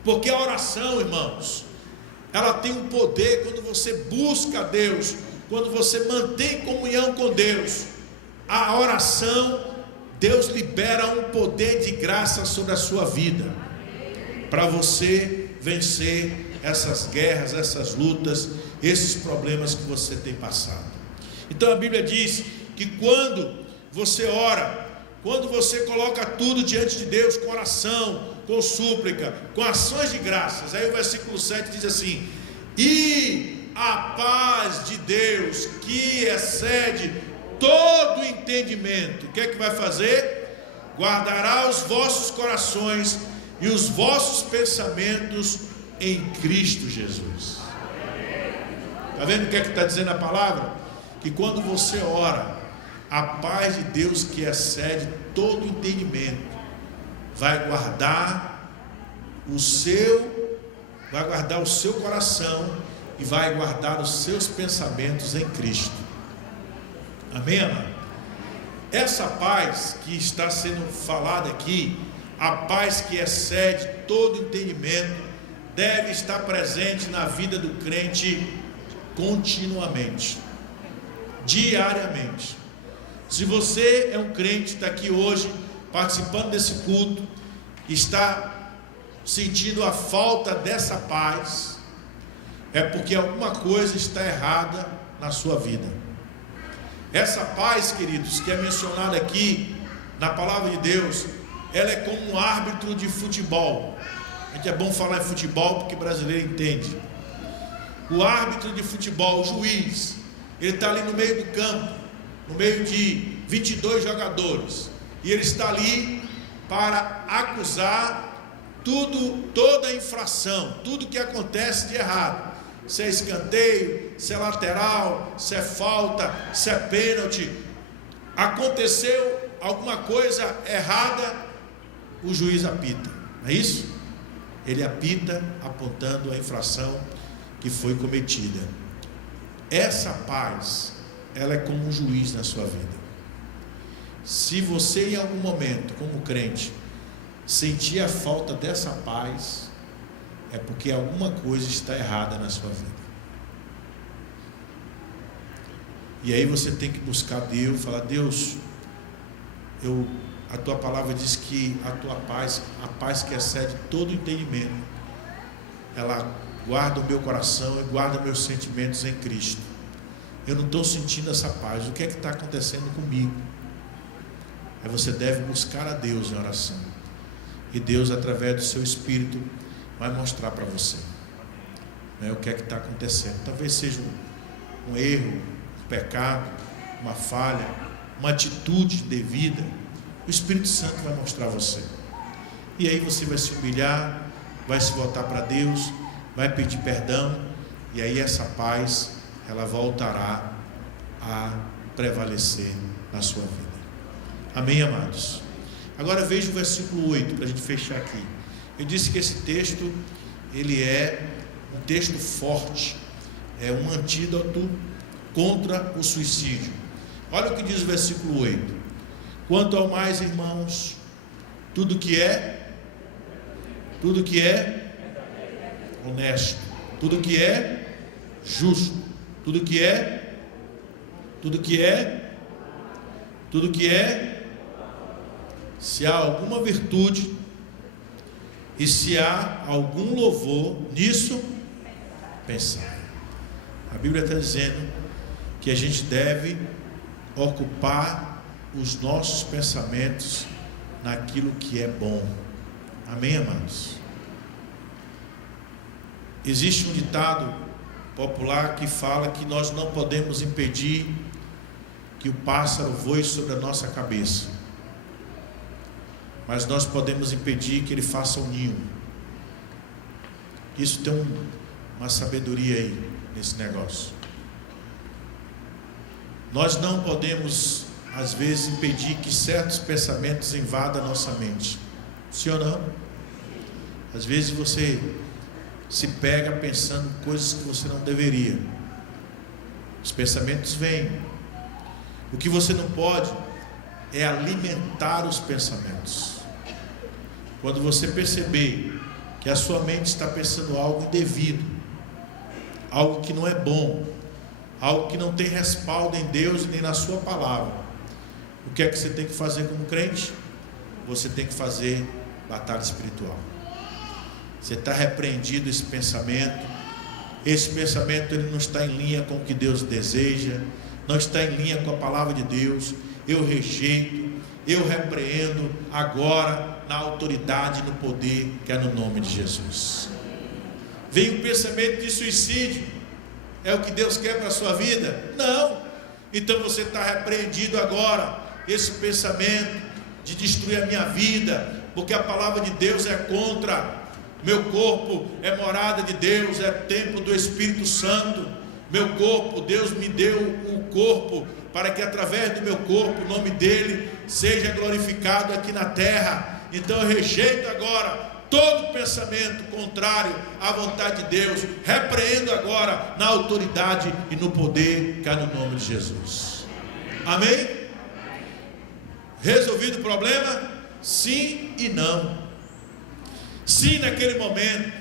Porque a oração, irmãos, ela tem um poder quando você busca a Deus, quando você mantém comunhão com Deus. A oração, Deus libera um poder de graça sobre a sua vida, para você vencer essas guerras, essas lutas, esses problemas que você tem passado. Então a Bíblia diz que quando você ora, quando você coloca tudo diante de Deus, com oração, com súplica, com ações de graças, aí o versículo 7 diz assim: e a paz de Deus, que excede todo entendimento, o que é que vai fazer? Guardará os vossos corações e os vossos pensamentos em Cristo Jesus. Está vendo o que é que está dizendo a palavra? Que quando você ora, a paz de Deus, que excede todo entendimento, vai guardar o seu coração e vai guardar os seus pensamentos em Cristo. Amém, amado? Essa paz que está sendo falada aqui, a paz que excede todo entendimento, deve estar presente na vida do crente continuamente, diariamente. Se você é um crente, está aqui hoje participando desse culto, está sentindo a falta dessa paz, é porque alguma coisa está errada na sua vida. Essa paz, queridos, que é mencionada aqui na palavra de Deus, ela é como um árbitro de futebol. A gente é bom falar em futebol porque brasileiro entende. O árbitro de futebol, o juiz, ele está ali no meio do campo, no meio de 22 jogadores, e ele está ali para acusar toda a infração, tudo que acontece de errado. Se é escanteio, se é lateral, se é falta, se é pênalti, aconteceu alguma coisa errada, o juiz apita, não é isso? ele apita apontando a infração que foi cometida. Essa paz, ela é como um juiz na sua vida. Se você em algum momento, como crente, sentir a falta dessa paz, é porque alguma coisa está errada na sua vida. E aí você tem que buscar Deus, falar: Deus, a tua palavra diz que a tua paz, a paz que excede todo entendimento, ela guarda o meu coração e guarda meus sentimentos em Cristo. Eu não estou sentindo essa paz. O que é que está acontecendo comigo? Aí você deve buscar a Deus em oração, e Deus, através do seu Espírito, vai mostrar para você, né, o que é que está acontecendo. Talvez seja um erro, um pecado, uma falha, uma atitude indevida. O Espírito Santo vai mostrar a você, e aí você vai se humilhar, vai se voltar para Deus, vai pedir perdão, e aí essa paz, ela voltará a prevalecer na sua vida. Amém, amados? Agora veja o versículo 8, para a gente fechar aqui. Eu disse que esse texto, ele é um texto forte, é um antídoto contra o suicídio. Olha o que diz o versículo 8: quanto ao mais, irmãos, tudo que é honesto, tudo que é justo, tudo que é se há alguma virtude e se há algum louvor, nisso pensar. A Bíblia está dizendo que a gente deve ocupar os nossos pensamentos naquilo que é bom. Amém, amados? Existe um ditado popular que fala que nós não podemos impedir que o pássaro voe sobre a nossa cabeça, mas nós podemos impedir que ele faça um ninho. Isso tem uma sabedoria aí nesse negócio. Nós não podemos, às vezes, impedir que certos pensamentos invadam a nossa mente. Sim ou não? Às vezes você se pega pensando coisas que você não deveria. Os pensamentos vêm. O que você não pode é alimentar os pensamentos. Quando você perceber que a sua mente está pensando algo indevido, algo que não é bom, algo que não tem respaldo em Deus nem na sua palavra, o que é que você tem que fazer como crente? Você tem que fazer batalha espiritual. Você está repreendido esse pensamento. Esse pensamento, ele não está em linha com o que Deus deseja, não está em linha com a palavra de Deus. Eu rejeito, eu repreendo agora, na autoridade e no poder que é no nome de Jesus. Vem o pensamento de suicídio. É o que Deus quer para a sua vida? Não. Então você está repreendido agora, esse pensamento de destruir a minha vida, porque a palavra de Deus é contra. Meu corpo é morada de Deus, é templo do Espírito Santo. Meu corpo, Deus me deu o corpo para que através do meu corpo o nome dele seja glorificado aqui na terra. Então eu rejeito agora todo pensamento contrário à vontade de Deus, repreendo agora na autoridade e no poder que há no nome de Jesus. Amém? Resolvido o problema? Sim e não. Sim, naquele momento.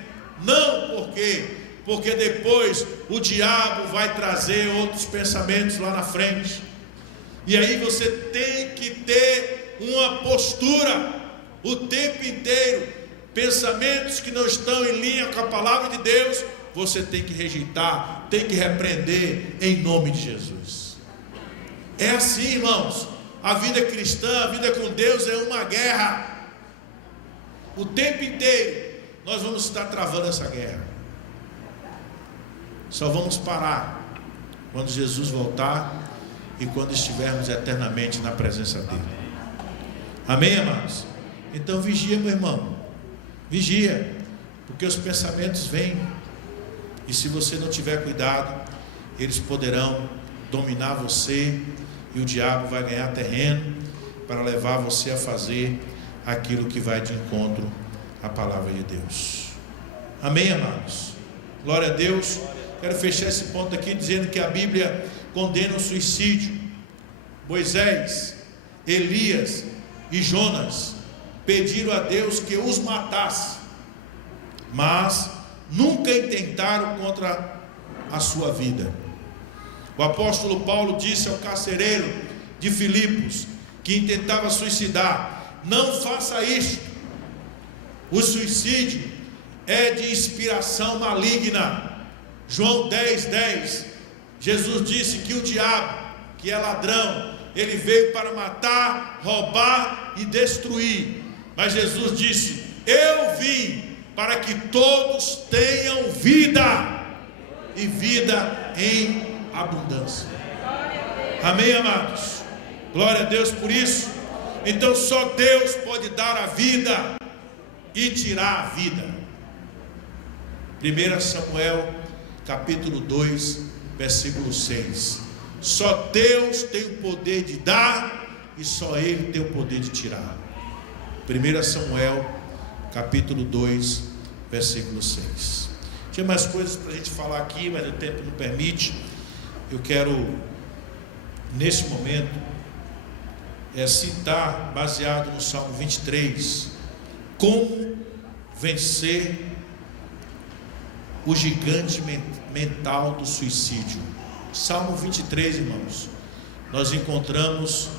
Não, por quê? Porque depois o diabo vai trazer outros pensamentos lá na frente. E aí você tem que ter uma postura o tempo inteiro. Pensamentos que não estão em linha com a palavra de Deus, você tem que rejeitar, tem que repreender em nome de Jesus. É assim, irmãos. A vida cristã, a vida com Deus é uma guerra. O tempo inteiro nós vamos estar travando essa guerra. Só vamos parar quando Jesus voltar e quando estivermos eternamente na presença dele. Amém, amados? Então vigia, meu irmão. Vigia, porque os pensamentos vêm, e se você não tiver cuidado, eles poderão dominar você, e o diabo vai ganhar terreno para levar você a fazer aquilo que vai de encontro à palavra de Deus. Amém, amados? Glória a Deus. Quero fechar esse ponto aqui dizendo que a Bíblia condena o suicídio. Moisés, Elias e Jonas pediram a Deus que os matasse, mas nunca intentaram contra a sua vida. O apóstolo Paulo disse ao carcereiro de Filipos, que intentava suicidar: não faça isto. O suicídio é de inspiração maligna. João 10:10, Jesus disse que o diabo, que é ladrão, ele veio para matar, roubar e destruir. Mas Jesus disse: eu vim para que todos tenham vida, e vida em abundância. Amém, amados? Glória a Deus por isso. Então só Deus pode dar a vida e tirar a vida. 1 Samuel capítulo 2, versículo 6. Só Deus tem o poder de dar e só Ele tem o poder de tirar. 1 Samuel capítulo 2, versículo 6. Tinha mais coisas para a gente falar aqui, mas o tempo não permite. Eu quero, nesse momento, citar, baseado no Salmo 23, como vencer o gigante mental do suicídio. Salmo 23, irmãos, nós encontramos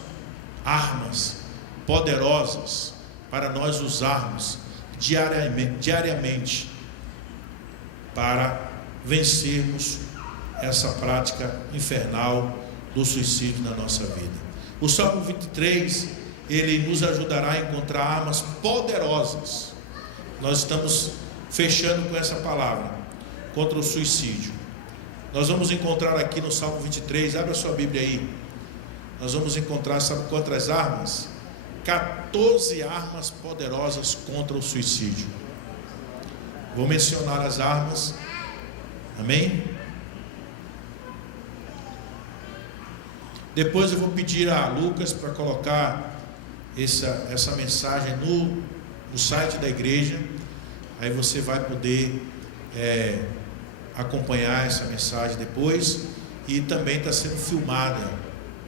armas poderosas para nós usarmos diariamente para vencermos essa prática infernal do suicídio na nossa vida. O Salmo 23, ele nos ajudará a encontrar armas poderosas. Nós estamos fechando com essa palavra contra o suicídio. Nós vamos encontrar aqui no Salmo 23, abre a sua Bíblia aí. Nós vamos encontrar, sabe quantas armas? 14 armas poderosas contra o suicídio. Vou mencionar as armas. Amém? Depois eu vou pedir a Lucas para colocar essa mensagem no site da igreja. Aí você vai poder acompanhar essa mensagem depois. E também está sendo filmada.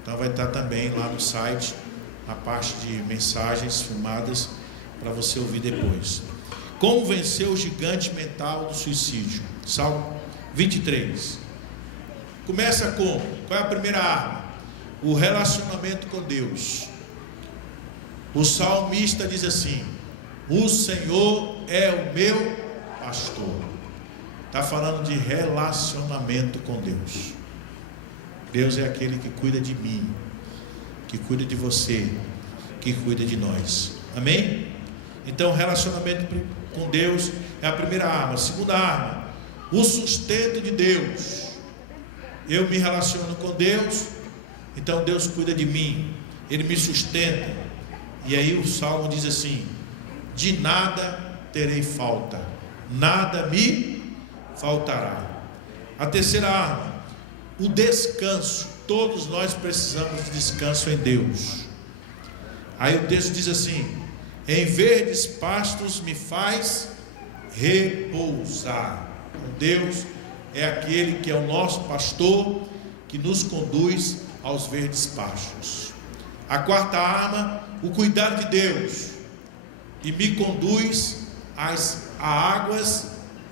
Então vai estar também lá no site, na parte de mensagens filmadas, para você ouvir depois. Como vencer o gigante mental do suicídio? Salmo 23. Começa com, qual é a primeira arma? O relacionamento com Deus. O salmista diz assim: o Senhor é o meu pastor. Está falando de relacionamento com Deus. Deus é aquele que cuida de mim, que cuida de você, que cuida de nós. Amém? Então, relacionamento com Deus é a primeira arma. A segunda arma, o sustento de Deus. Eu me relaciono com Deus, então Deus cuida de mim, Ele me sustenta. E aí o Salmo diz assim: de nada terei falta, nada me faltará. A terceira arma, o descanso. Todos nós precisamos de descanso em Deus. Aí o texto diz assim: em verdes pastos me faz repousar. Então Deus é aquele que é o nosso pastor, que nos conduz aos verdes pastos. A quarta arma, o cuidado de Deus, e me conduz a águas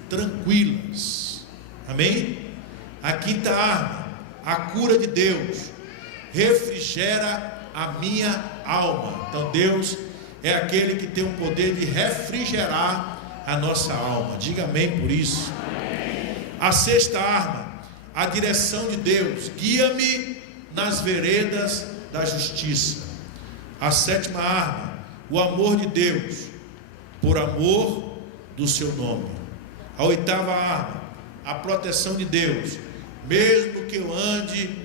tranquilas. Amém? A quinta arma, a cura de Deus, refrigera a minha alma. Então Deus é aquele que tem o poder de refrigerar a nossa alma. Diga amém por isso. Amém. A sexta arma, a direção de Deus, guia-me nas veredas da justiça. A sétima arma, o amor de Deus, por amor do seu nome. A oitava arma, a proteção de Deus, mesmo que eu ande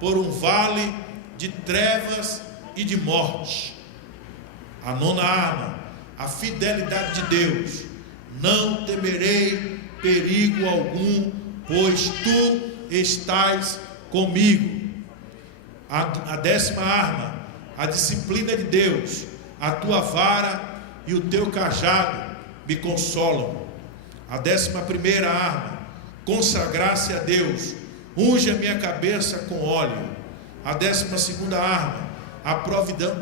por um vale de trevas e de morte. A nona arma, a fidelidade de Deus, não temerei perigo algum, pois tu estás comigo. A décima arma, a disciplina de Deus, a tua vara e o teu cajado me consolam. A 11ª arma, consagrar-se a Deus. Unge a minha cabeça com óleo. A 12ª arma, a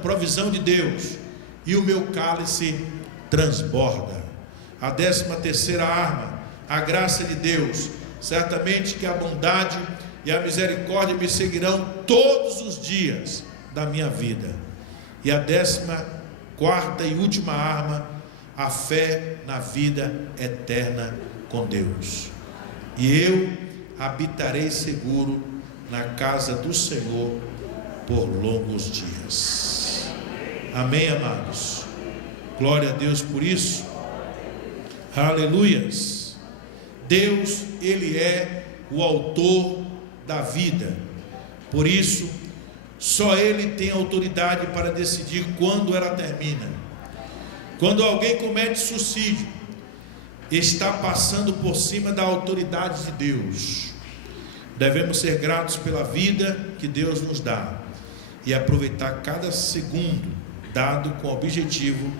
provisão de Deus. E o meu cálice transborda. A 13ª arma, a graça de Deus. Certamente que a bondade e a misericórdia me seguirão todos os dias da minha vida. E a 14ª e última arma, a fé na vida eterna com Deus. E eu habitarei seguro na casa do Senhor por longos dias. Amém, amados? Glória a Deus por isso. Aleluias. Deus, Ele é o autor da vida. Por isso, só Ele tem autoridade para decidir quando ela termina. Quando alguém comete suicídio, está passando por cima da autoridade de Deus. Devemos ser gratos pela vida que Deus nos dá e aproveitar cada segundo dado com o objetivo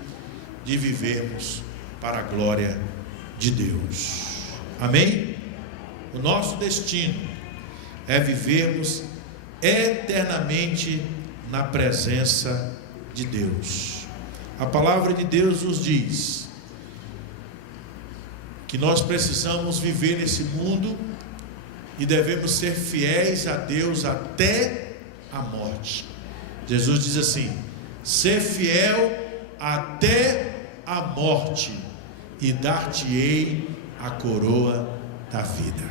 de vivermos para a glória de Deus. Amém? O nosso destino é vivermos eternamente na presença de Deus. A palavra de Deus nos diz que nós precisamos viver nesse mundo e devemos ser fiéis a Deus até a morte. Jesus diz assim: ser fiel até a morte, e dar-te-ei a coroa da vida.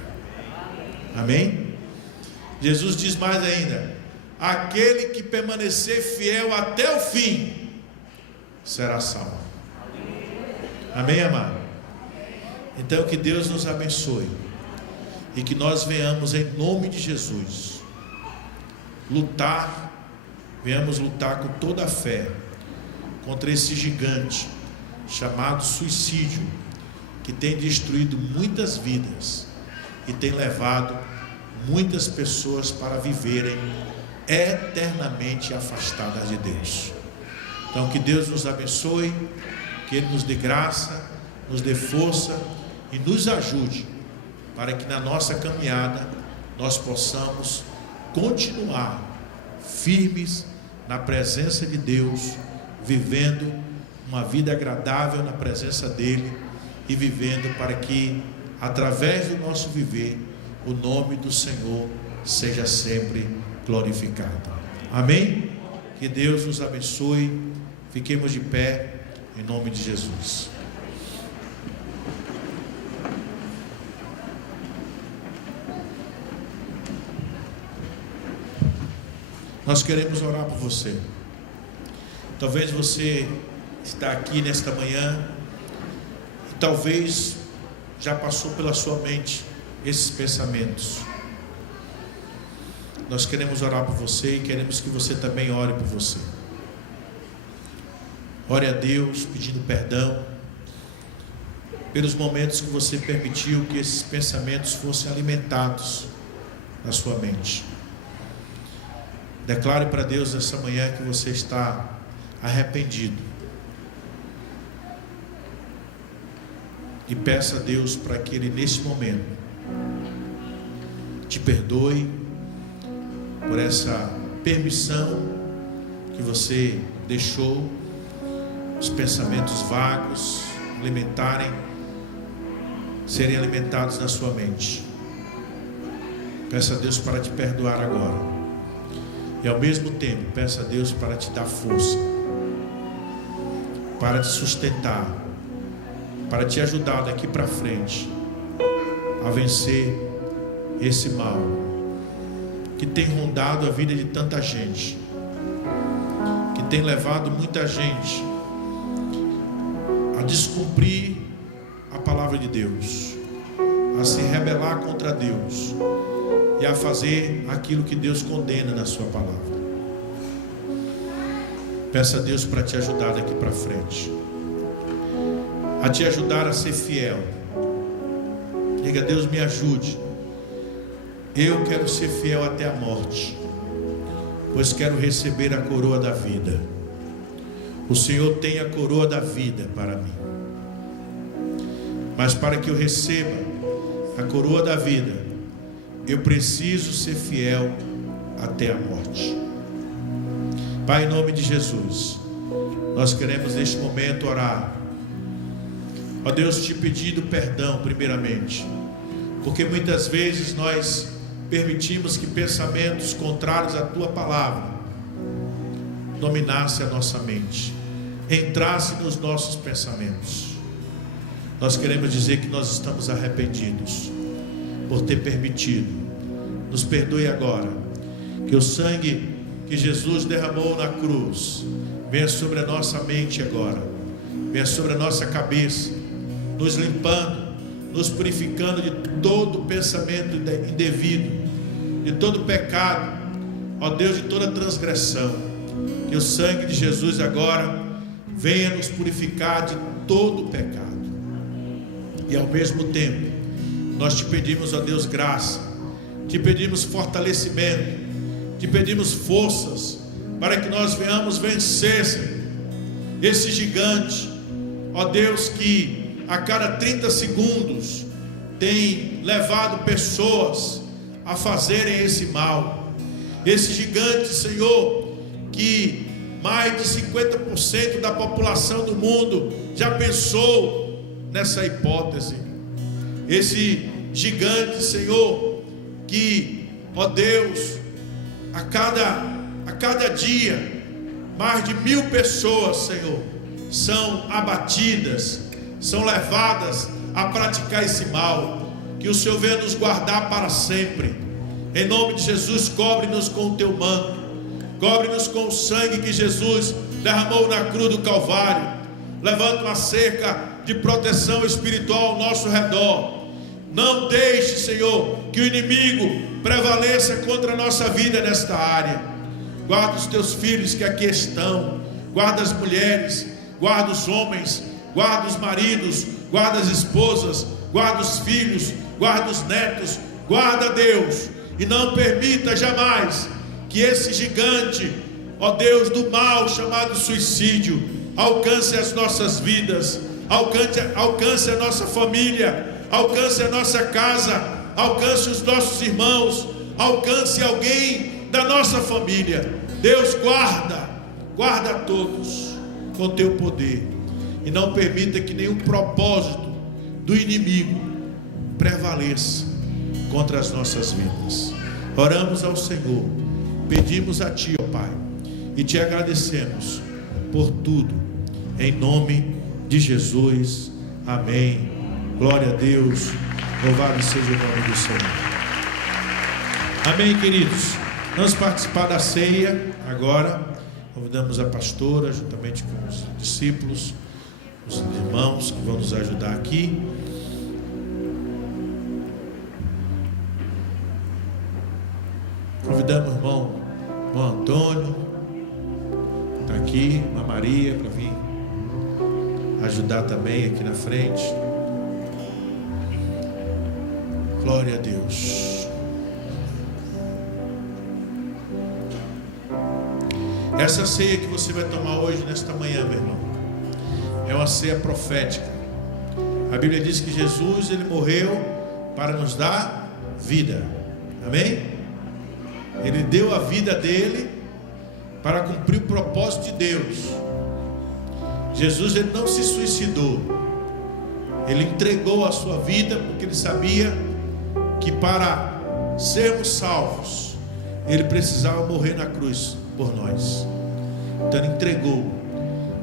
Amém? Jesus diz mais ainda: aquele que permanecer fiel até o fim será salvo. Amém, amado? Então que Deus nos abençoe e que nós venhamos, em nome de Jesus, venhamos lutar com toda a fé contra esse gigante chamado suicídio, que tem destruído muitas vidas e tem levado muitas pessoas para viverem eternamente afastadas de Deus. Então que Deus nos abençoe, que Ele nos dê graça, nos dê força e nos ajude para que na nossa caminhada nós possamos continuar firmes na presença de Deus, vivendo uma vida agradável na presença dEle e vivendo para que, através do nosso viver, o nome do Senhor seja sempre glorificado. Amém? Que Deus nos abençoe. Fiquemos de pé em nome de Jesus. Nós queremos orar por você. Talvez você está aqui nesta manhã e talvez já passou pela sua mente esses pensamentos. Nós queremos orar por você e queremos que você também ore por você. Ore a Deus pedindo perdão pelos momentos que você permitiu que esses pensamentos fossem alimentados na sua mente. Declare para Deus essa manhã que você está arrependido e peça a Deus para que Ele, nesse momento, te perdoe por essa permissão que você deixou os pensamentos vagos serem alimentados na sua mente. Peça a Deus para te perdoar agora. E ao mesmo tempo, peça a Deus para te dar força, para te sustentar, para te ajudar daqui para frente a vencer esse mal que tem rondado a vida de tanta gente, que tem levado muita gente a descumprir a palavra de Deus, a se rebelar contra Deus e a fazer aquilo que Deus condena na sua palavra. Peça a Deus para te ajudar daqui para frente, a te ajudar a ser fiel. Diga: Deus, me ajude. Eu quero ser fiel até a morte, pois quero receber a coroa da vida. O Senhor tem a coroa da vida para mim. Mas para que eu receba a coroa da vida, eu preciso ser fiel até a morte. Pai, em nome de Jesus, nós queremos neste momento orar. Ó Deus, te pedindo perdão primeiramente, porque muitas vezes nós permitimos que pensamentos contrários à tua palavra dominasse a nossa mente, entrasse nos nossos pensamentos. Nós queremos dizer que nós estamos arrependidos por ter permitido. Nos perdoe agora, que o sangue que Jesus derramou na cruz venha sobre a nossa mente agora, venha sobre a nossa cabeça, nos limpando, nos purificando de todo pensamento indevido, de todo pecado, ó Deus, de toda transgressão. Que o sangue de Jesus agora venha nos purificar de todo pecado. E ao mesmo tempo, nós te pedimos, ó Deus, graça, te pedimos fortalecimento, te pedimos forças, para que nós venhamos vencer, Senhor, esse gigante, ó Deus, que a cada 30 segundos tem levado pessoas a fazerem esse mal. Esse gigante, Senhor, que mais de 50% da população do mundo já pensou nessa hipótese. Esse gigante, Senhor, que, ó Deus, a cada dia, mais de 1000 pessoas, Senhor, são abatidas, são levadas a praticar esse mal. Que o Senhor venha nos guardar para sempre. Em nome de Jesus, cobre-nos com o teu manto, cobre-nos com o sangue que Jesus derramou na cruz do Calvário. Levanta uma cerca de proteção espiritual ao nosso redor. Não deixe, Senhor, que o inimigo prevaleça contra a nossa vida nesta área. Guarda os teus filhos que aqui estão, guarda as mulheres, guarda os homens, guarda os maridos, guarda as esposas, guarda os filhos, guarda os netos, guarda, Deus, e não permita jamais que esse gigante, ó Deus, do mal chamado suicídio, alcance as nossas vidas, alcance a nossa família, alcance a nossa casa, alcance os nossos irmãos, alcance alguém da nossa família. Deus, guarda todos com teu poder, e não permita que nenhum propósito do inimigo prevaleça contra as nossas vidas. Oramos ao Senhor, pedimos a Ti, ó Pai, e Te agradecemos por tudo, em nome de Jesus, amém. Glória a Deus, louvado seja o nome do Senhor. Amém, queridos. Vamos participar da ceia agora. Convidamos a pastora, juntamente com os discípulos, os irmãos que vão nos ajudar aqui. Convidamos o irmão Antônio, está aqui, a Maria, para vir ajudar também aqui na frente. Glória a Deus. Essa ceia que você vai tomar hoje, nesta manhã, meu irmão, é uma ceia profética. A Bíblia diz que Jesus, ele morreu para nos dar vida. Amém? Ele deu a vida dele para cumprir o propósito de Deus. Jesus, ele não se suicidou. Ele entregou a sua vida porque ele sabia que para sermos salvos, ele precisava morrer na cruz por nós. Então ele entregou.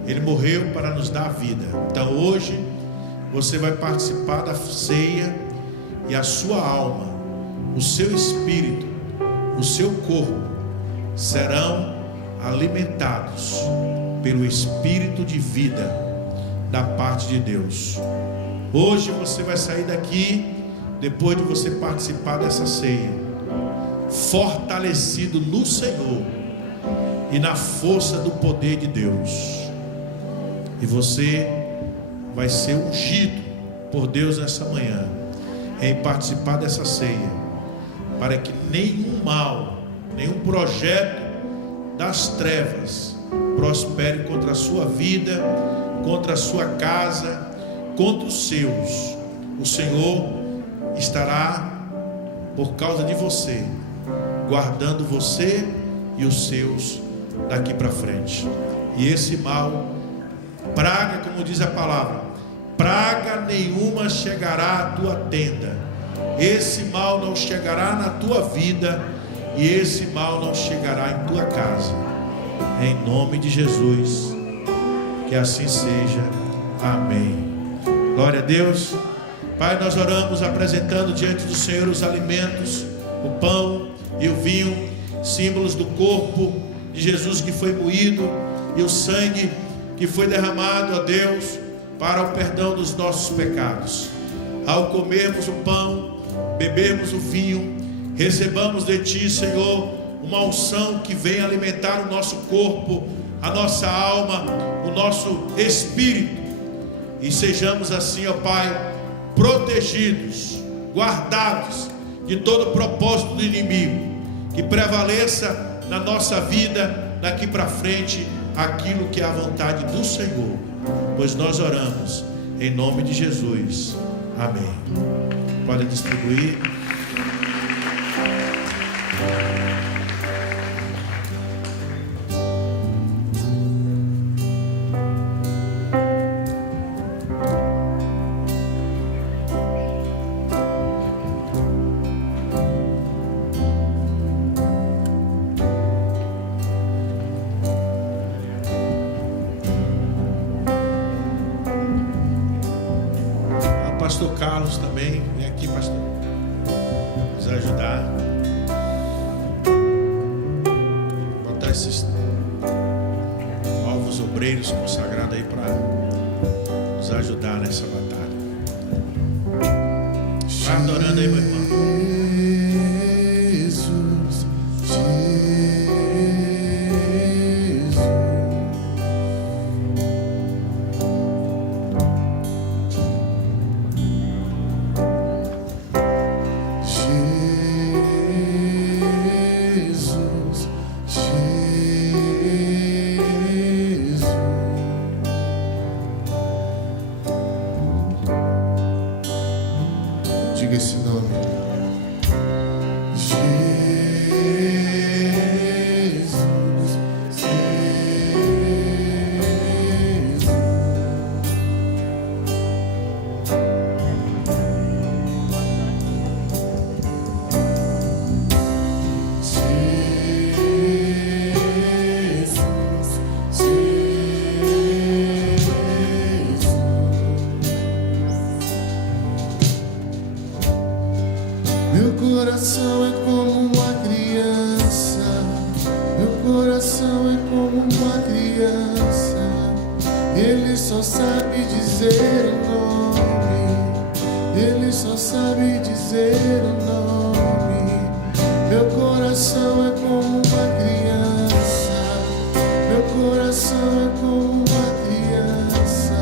Ele morreu para nos dar a vida. Então hoje você vai participar da ceia, e a sua alma, o seu espírito, o seu corpo serão alimentados pelo Espírito de vida da parte de Deus. Hoje você vai sair daqui, depois de você participar dessa ceia, fortalecido no Senhor e na força do poder de Deus. E você vai ser ungido por Deus nessa manhã em participar dessa ceia, para que nenhum mal, nenhum projeto das trevas prospere contra a sua vida, contra a sua casa, contra os seus, o Senhor estará, por causa de você, guardando você e os seus daqui para frente. E esse mal, praga, como diz a palavra, praga nenhuma chegará à tua tenda. Esse mal não chegará na tua vida, e esse mal não chegará em tua casa. Em nome de Jesus, que assim seja. Amém. Glória a Deus. Pai, nós oramos apresentando diante do Senhor os alimentos, o pão e o vinho, símbolos do corpo de Jesus que foi moído e o sangue que foi derramado, ó Deus, para o perdão dos nossos pecados. Ao comermos o pão, bebermos o vinho, recebamos de Ti, Senhor, uma unção que vem alimentar o nosso corpo, a nossa alma, o nosso espírito, e sejamos assim, ó Pai, protegidos, guardados de todo propósito do inimigo, que prevaleça na nossa vida daqui para frente aquilo que é a vontade do Senhor, pois nós oramos em nome de Jesus. Amém. Pode distribuir. Pastor Carlos também, vem aqui, pastor, nos ajudar. Botar esses novos obreiros consagrados aí para nos ajudar nessa batalha. Vai adorando aí, meu irmão. Diga esse nome. Meu coração é como uma criança, meu coração é como uma criança, ele só sabe dizer o nome, ele só sabe dizer o nome. Meu coração é como uma criança, meu coração é como uma criança,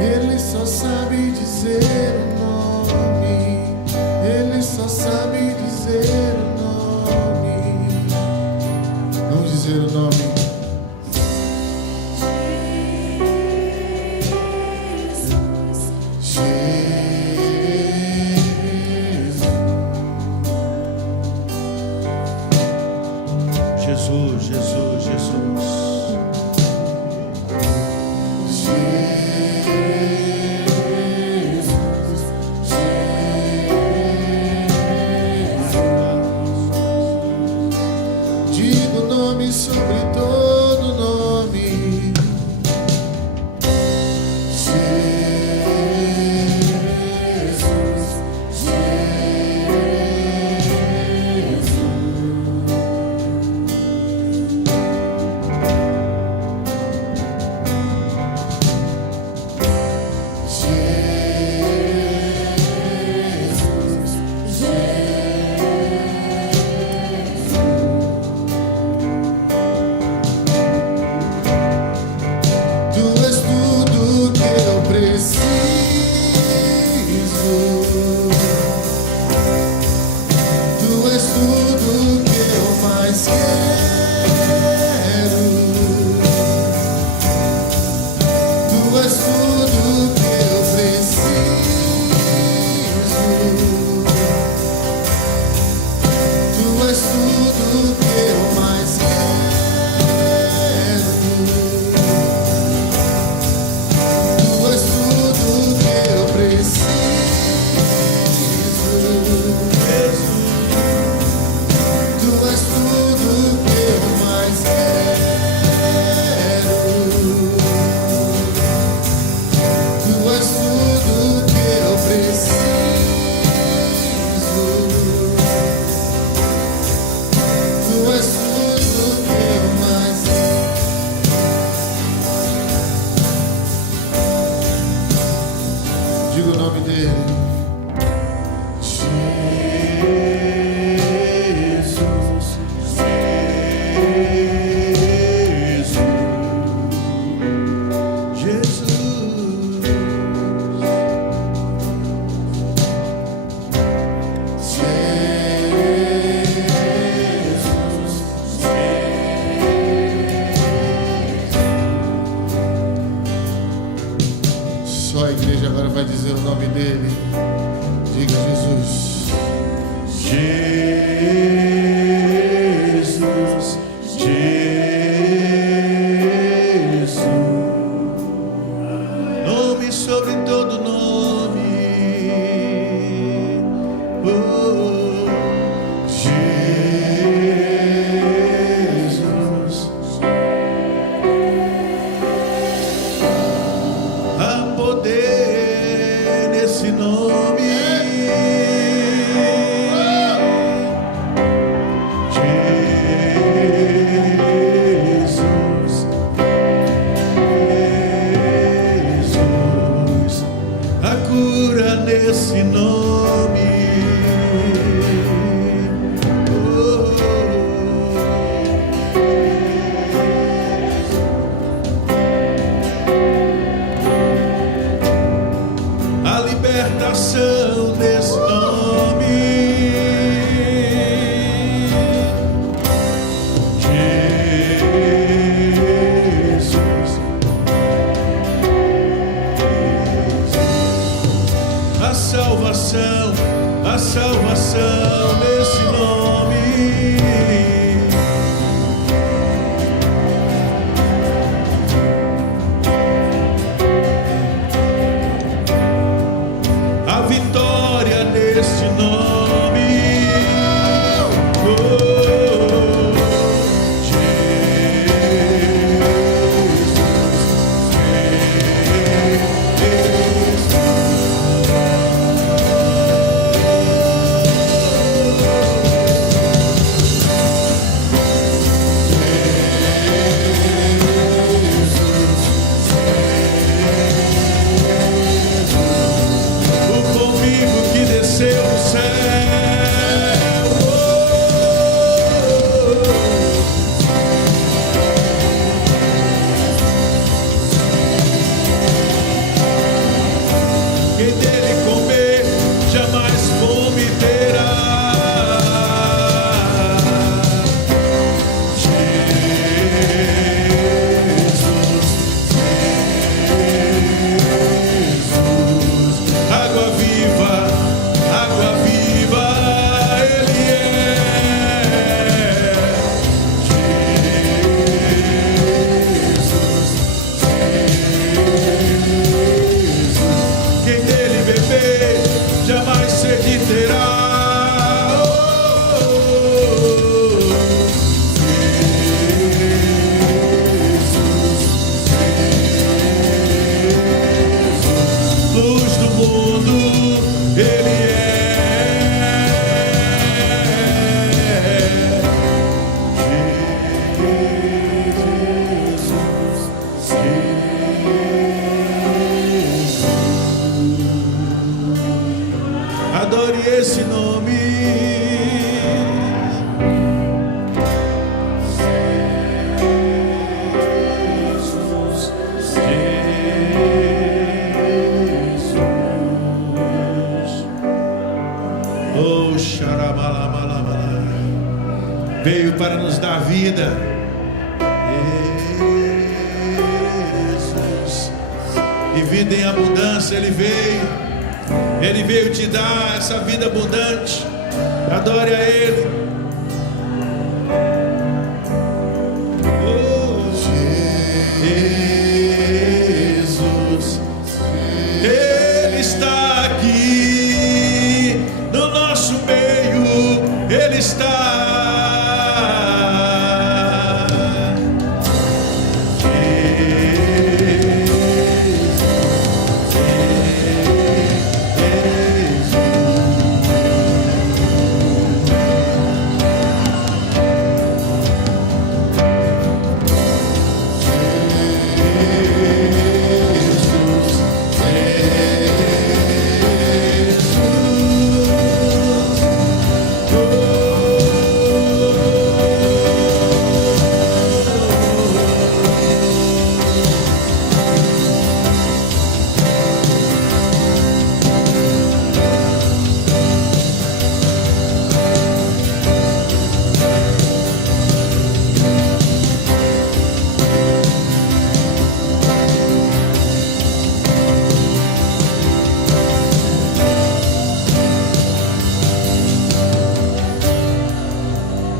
ele só sabe dizer o nome, ele só sabe dizer o nome. Vamos dizer o nome. Jesus, Jesus, Jesus. Diga o nome sobre todo nome. és tudo que eu mais quero. Tu és tudo que eu preciso. Tu és tudo que eu mais quero. Tu és tudo que eu preciso. Tu és tudo que eu mais quero. Diga o nome dele. Só a igreja agora vai dizer o nome dele. Diga Jesus. Jesus, Jesus, nome sobre todo nome. Oh, Jesus, há poder nesse nome. Nesse nome, a libertação desse nome, Jesus, a salvação nesse nome, a vitória nesse nome, esse nome. Oh, xarabalabala, veio para nos dar vida. Jesus, e vida em abundância. Ele veio te dar essa vida abundante. Adore a Ele. está.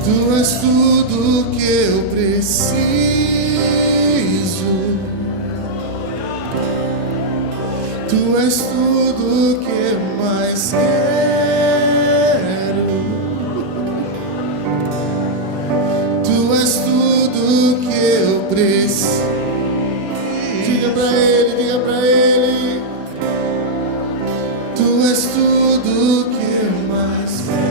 Tu és tudo que eu preciso. Tu és tudo que eu mais quero. Tu és tudo que eu preciso. Diga pra ele, diga pra ele. Tu és tudo que eu mais quero.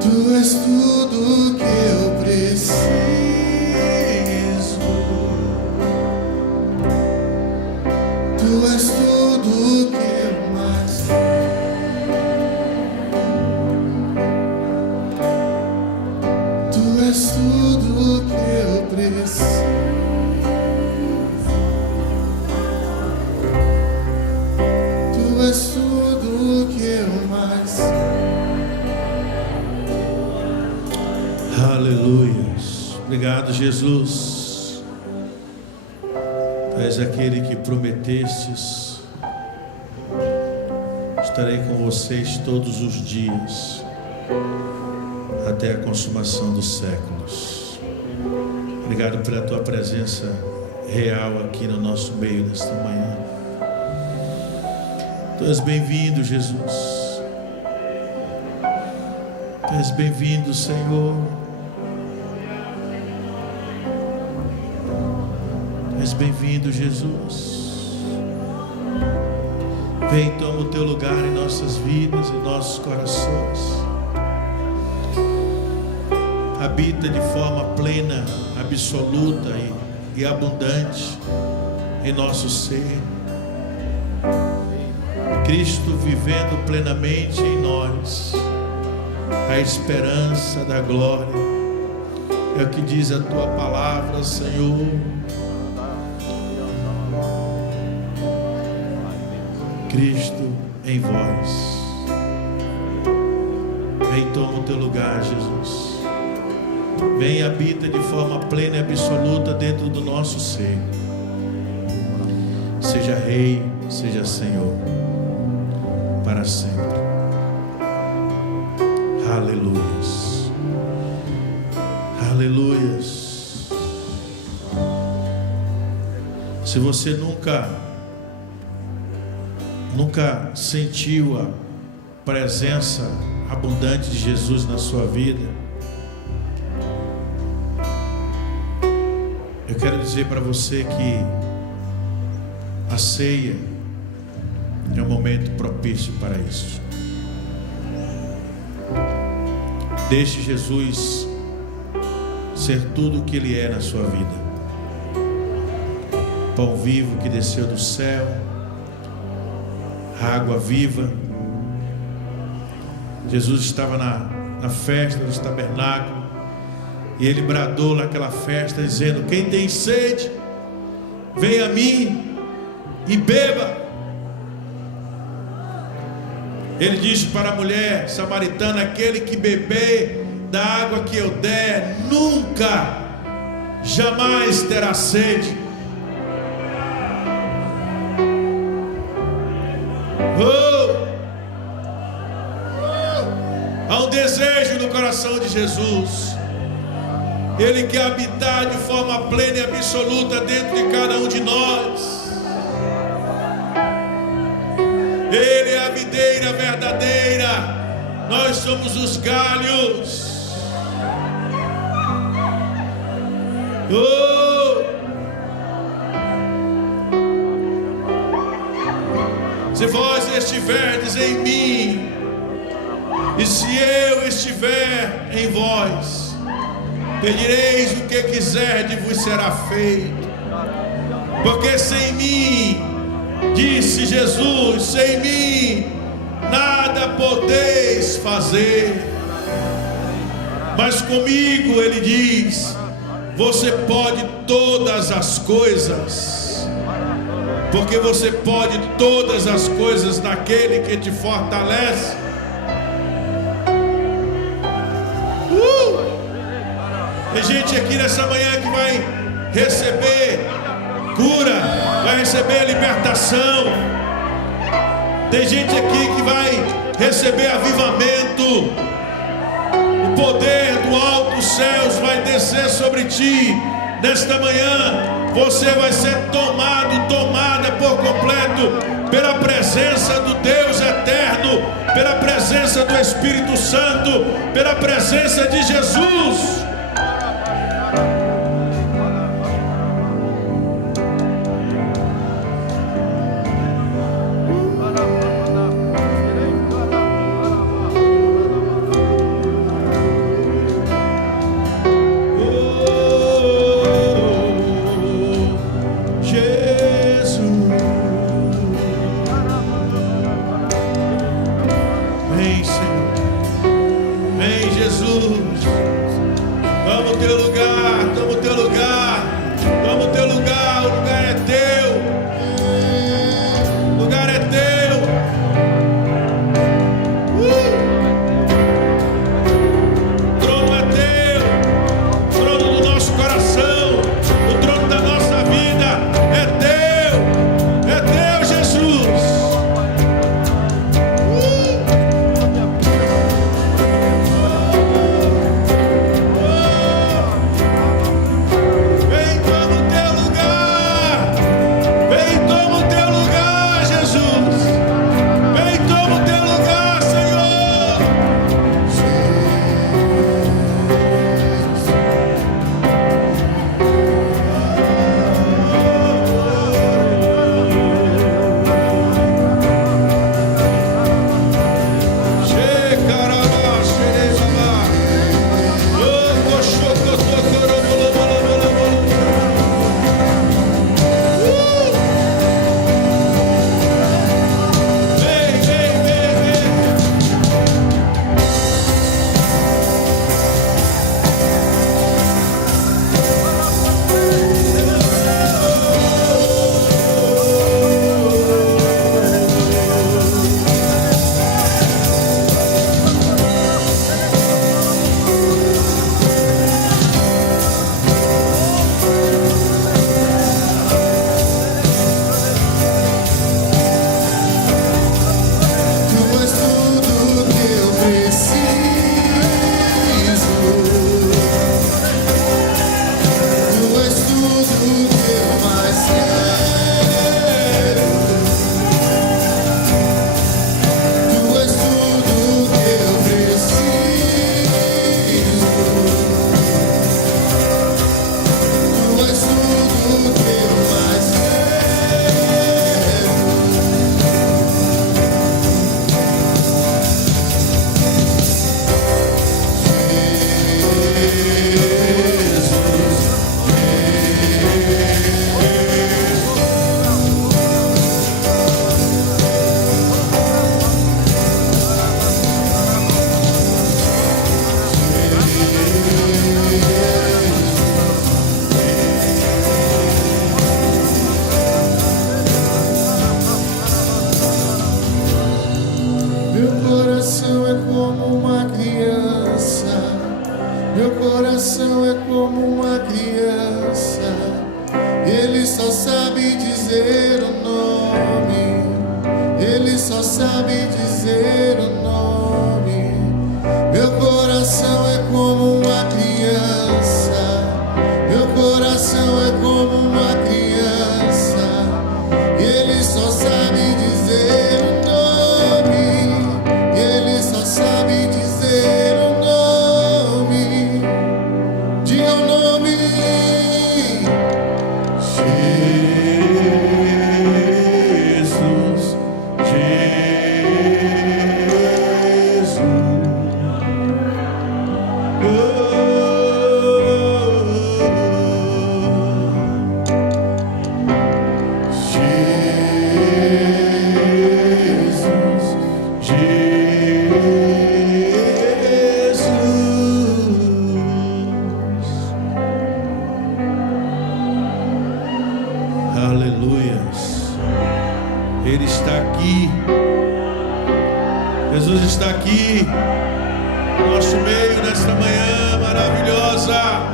Tu és tudo que eu preciso. Tu és tudo que eu mais quero. Tu és tudo que eu preciso. Tu és tudo que eu mais quero. Aleluias. Obrigado, Jesus. Tu és aquele que prometestes. Estarei com vocês todos os dias, até a consumação dos séculos. Obrigado pela tua presença real aqui no nosso meio nesta manhã. Tu és bem-vindo, Jesus. Tu és bem-vindo, Senhor. Tu és bem-vindo, Jesus. Vem, toma o teu lugar em nossas vidas, em nossos corações. Habita de forma plena, absoluta e abundante em nosso ser. Cristo vivendo plenamente em nós a esperança da glória. É o que diz a tua palavra, Senhor. Cristo em vós. Vem, toma o teu lugar, Jesus. Vem e habita de forma plena e absoluta dentro do nosso ser. Seja Rei, seja Senhor, para sempre. Aleluias. Aleluias. Se você nunca sentiu a presença abundante de Jesus na sua vida, eu quero dizer para você que a ceia é um momento propício para isso. Deixe Jesus ser tudo o que Ele é na sua vida. Pão vivo que desceu do céu, água viva. Jesus estava na festa dos tabernáculos e Ele bradou naquela festa dizendo: quem tem sede, venha a mim e beba. Ele disse para a mulher samaritana: aquele que beber da água que eu der, nunca, jamais terá sede. Há um desejo no coração de Jesus. Ele quer habitar de forma plena e absoluta dentro de cada um de nós. Ele é a videira verdadeira, nós somos os galhos. Se vós estiverdes em mim, e se eu estiver em vós, pedireis o que quiserdes e vos será feito. Porque sem mim, disse Jesus, sem mim nada podeis fazer. Mas comigo, ele diz, você pode todas as coisas. Porque você pode todas as coisas naquele que te fortalece. Tem gente aqui nessa manhã que vai receber cura, vai receber libertação. Tem gente aqui que vai receber avivamento. O poder do alto dos céus vai descer sobre ti. Nesta manhã você vai ser tomada por completo pela presença do Deus eterno, pela presença do Espírito Santo, pela presença de Jesus. Ele só sabe dizer o nome. Jesus está aqui, no nosso meio, nesta manhã maravilhosa.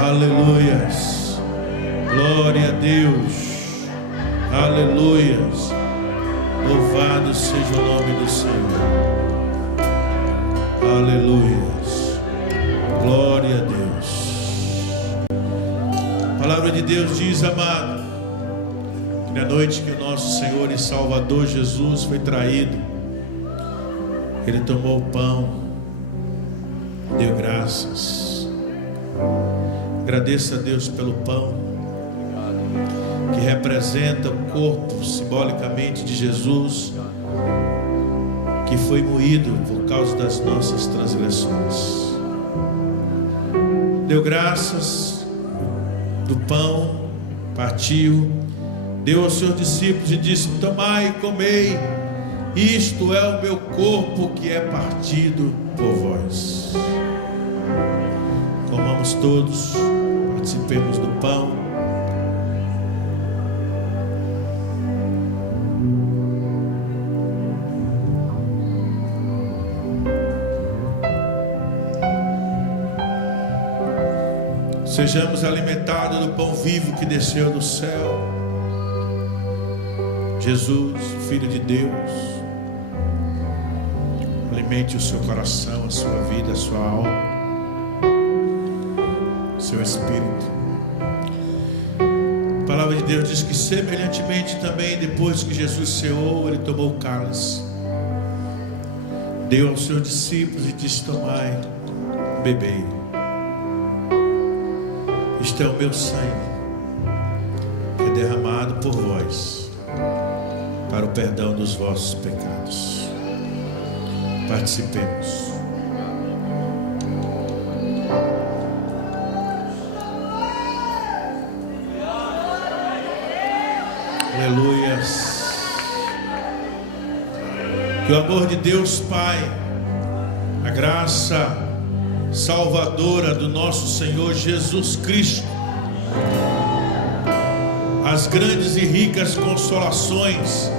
Aleluias, glória a Deus, aleluias, louvado seja o nome do Senhor, aleluias, glória a Deus. A palavra de Deus diz, amado, que na noite que o nosso Senhor e Salvador Jesus foi traído, Ele tomou o pão, deu graças. Agradeça a Deus pelo pão, que representa o corpo simbolicamente de Jesus, que foi moído por causa das nossas transgressões. Deu graças do pão, partiu, deu aos seus discípulos e disse: tomai e comei, isto é o meu corpo que é partido por vós. Comamos todos, participemos do pão. Sejamos alimentados do pão vivo que desceu do céu. Jesus, Filho de Deus, alimente o seu coração, a sua vida, a sua alma, seu espírito. A palavra de Deus diz que semelhantemente também, depois que Jesus ceou, Ele tomou o cálice, deu aos seus discípulos e disse: tomai, bebei, isto é o meu sangue, que é derramado por vós, para o perdão dos vossos pecados. Participemos. Aleluias. Que o amor de Deus Pai, a graça salvadora do nosso Senhor Jesus Cristo, as grandes e ricas consolações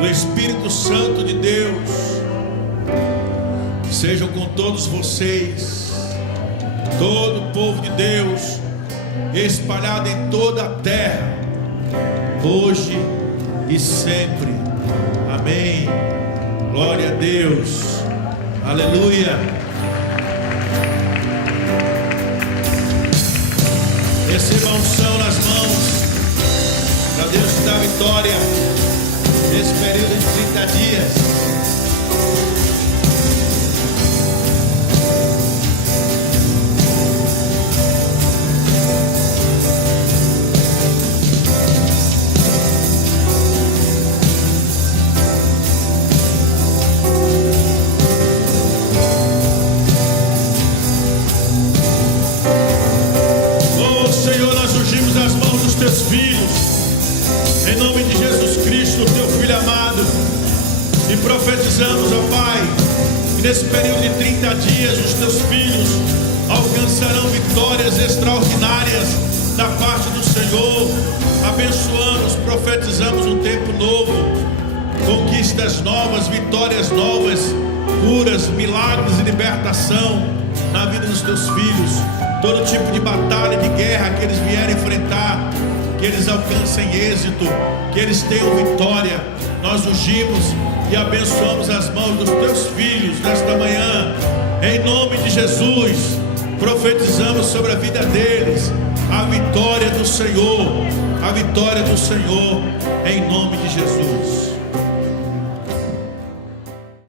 do Espírito Santo de Deus sejam com todos vocês, todo o povo de Deus espalhado em toda a terra, hoje e sempre. Amém. Glória a Deus. Aleluia. Receba a unção nas mãos, para Deus te dar vitória nesse período de 30 dias. Em nome de Jesus Cristo, teu Filho amado, e profetizamos, ó Pai, que nesse período de 30 dias os teus filhos alcançarão vitórias extraordinárias da parte do Senhor. Abençoamos, profetizamos um tempo novo, conquistas novas, vitórias novas, curas, milagres e libertação na vida dos teus filhos. Todo tipo de batalha, de guerra que eles vierem enfrentar, que eles alcancem êxito, que eles tenham vitória. Nós ungimos e abençoamos as mãos dos teus filhos nesta manhã, em nome de Jesus. Profetizamos sobre a vida deles a vitória do Senhor, a vitória do Senhor, em nome de Jesus.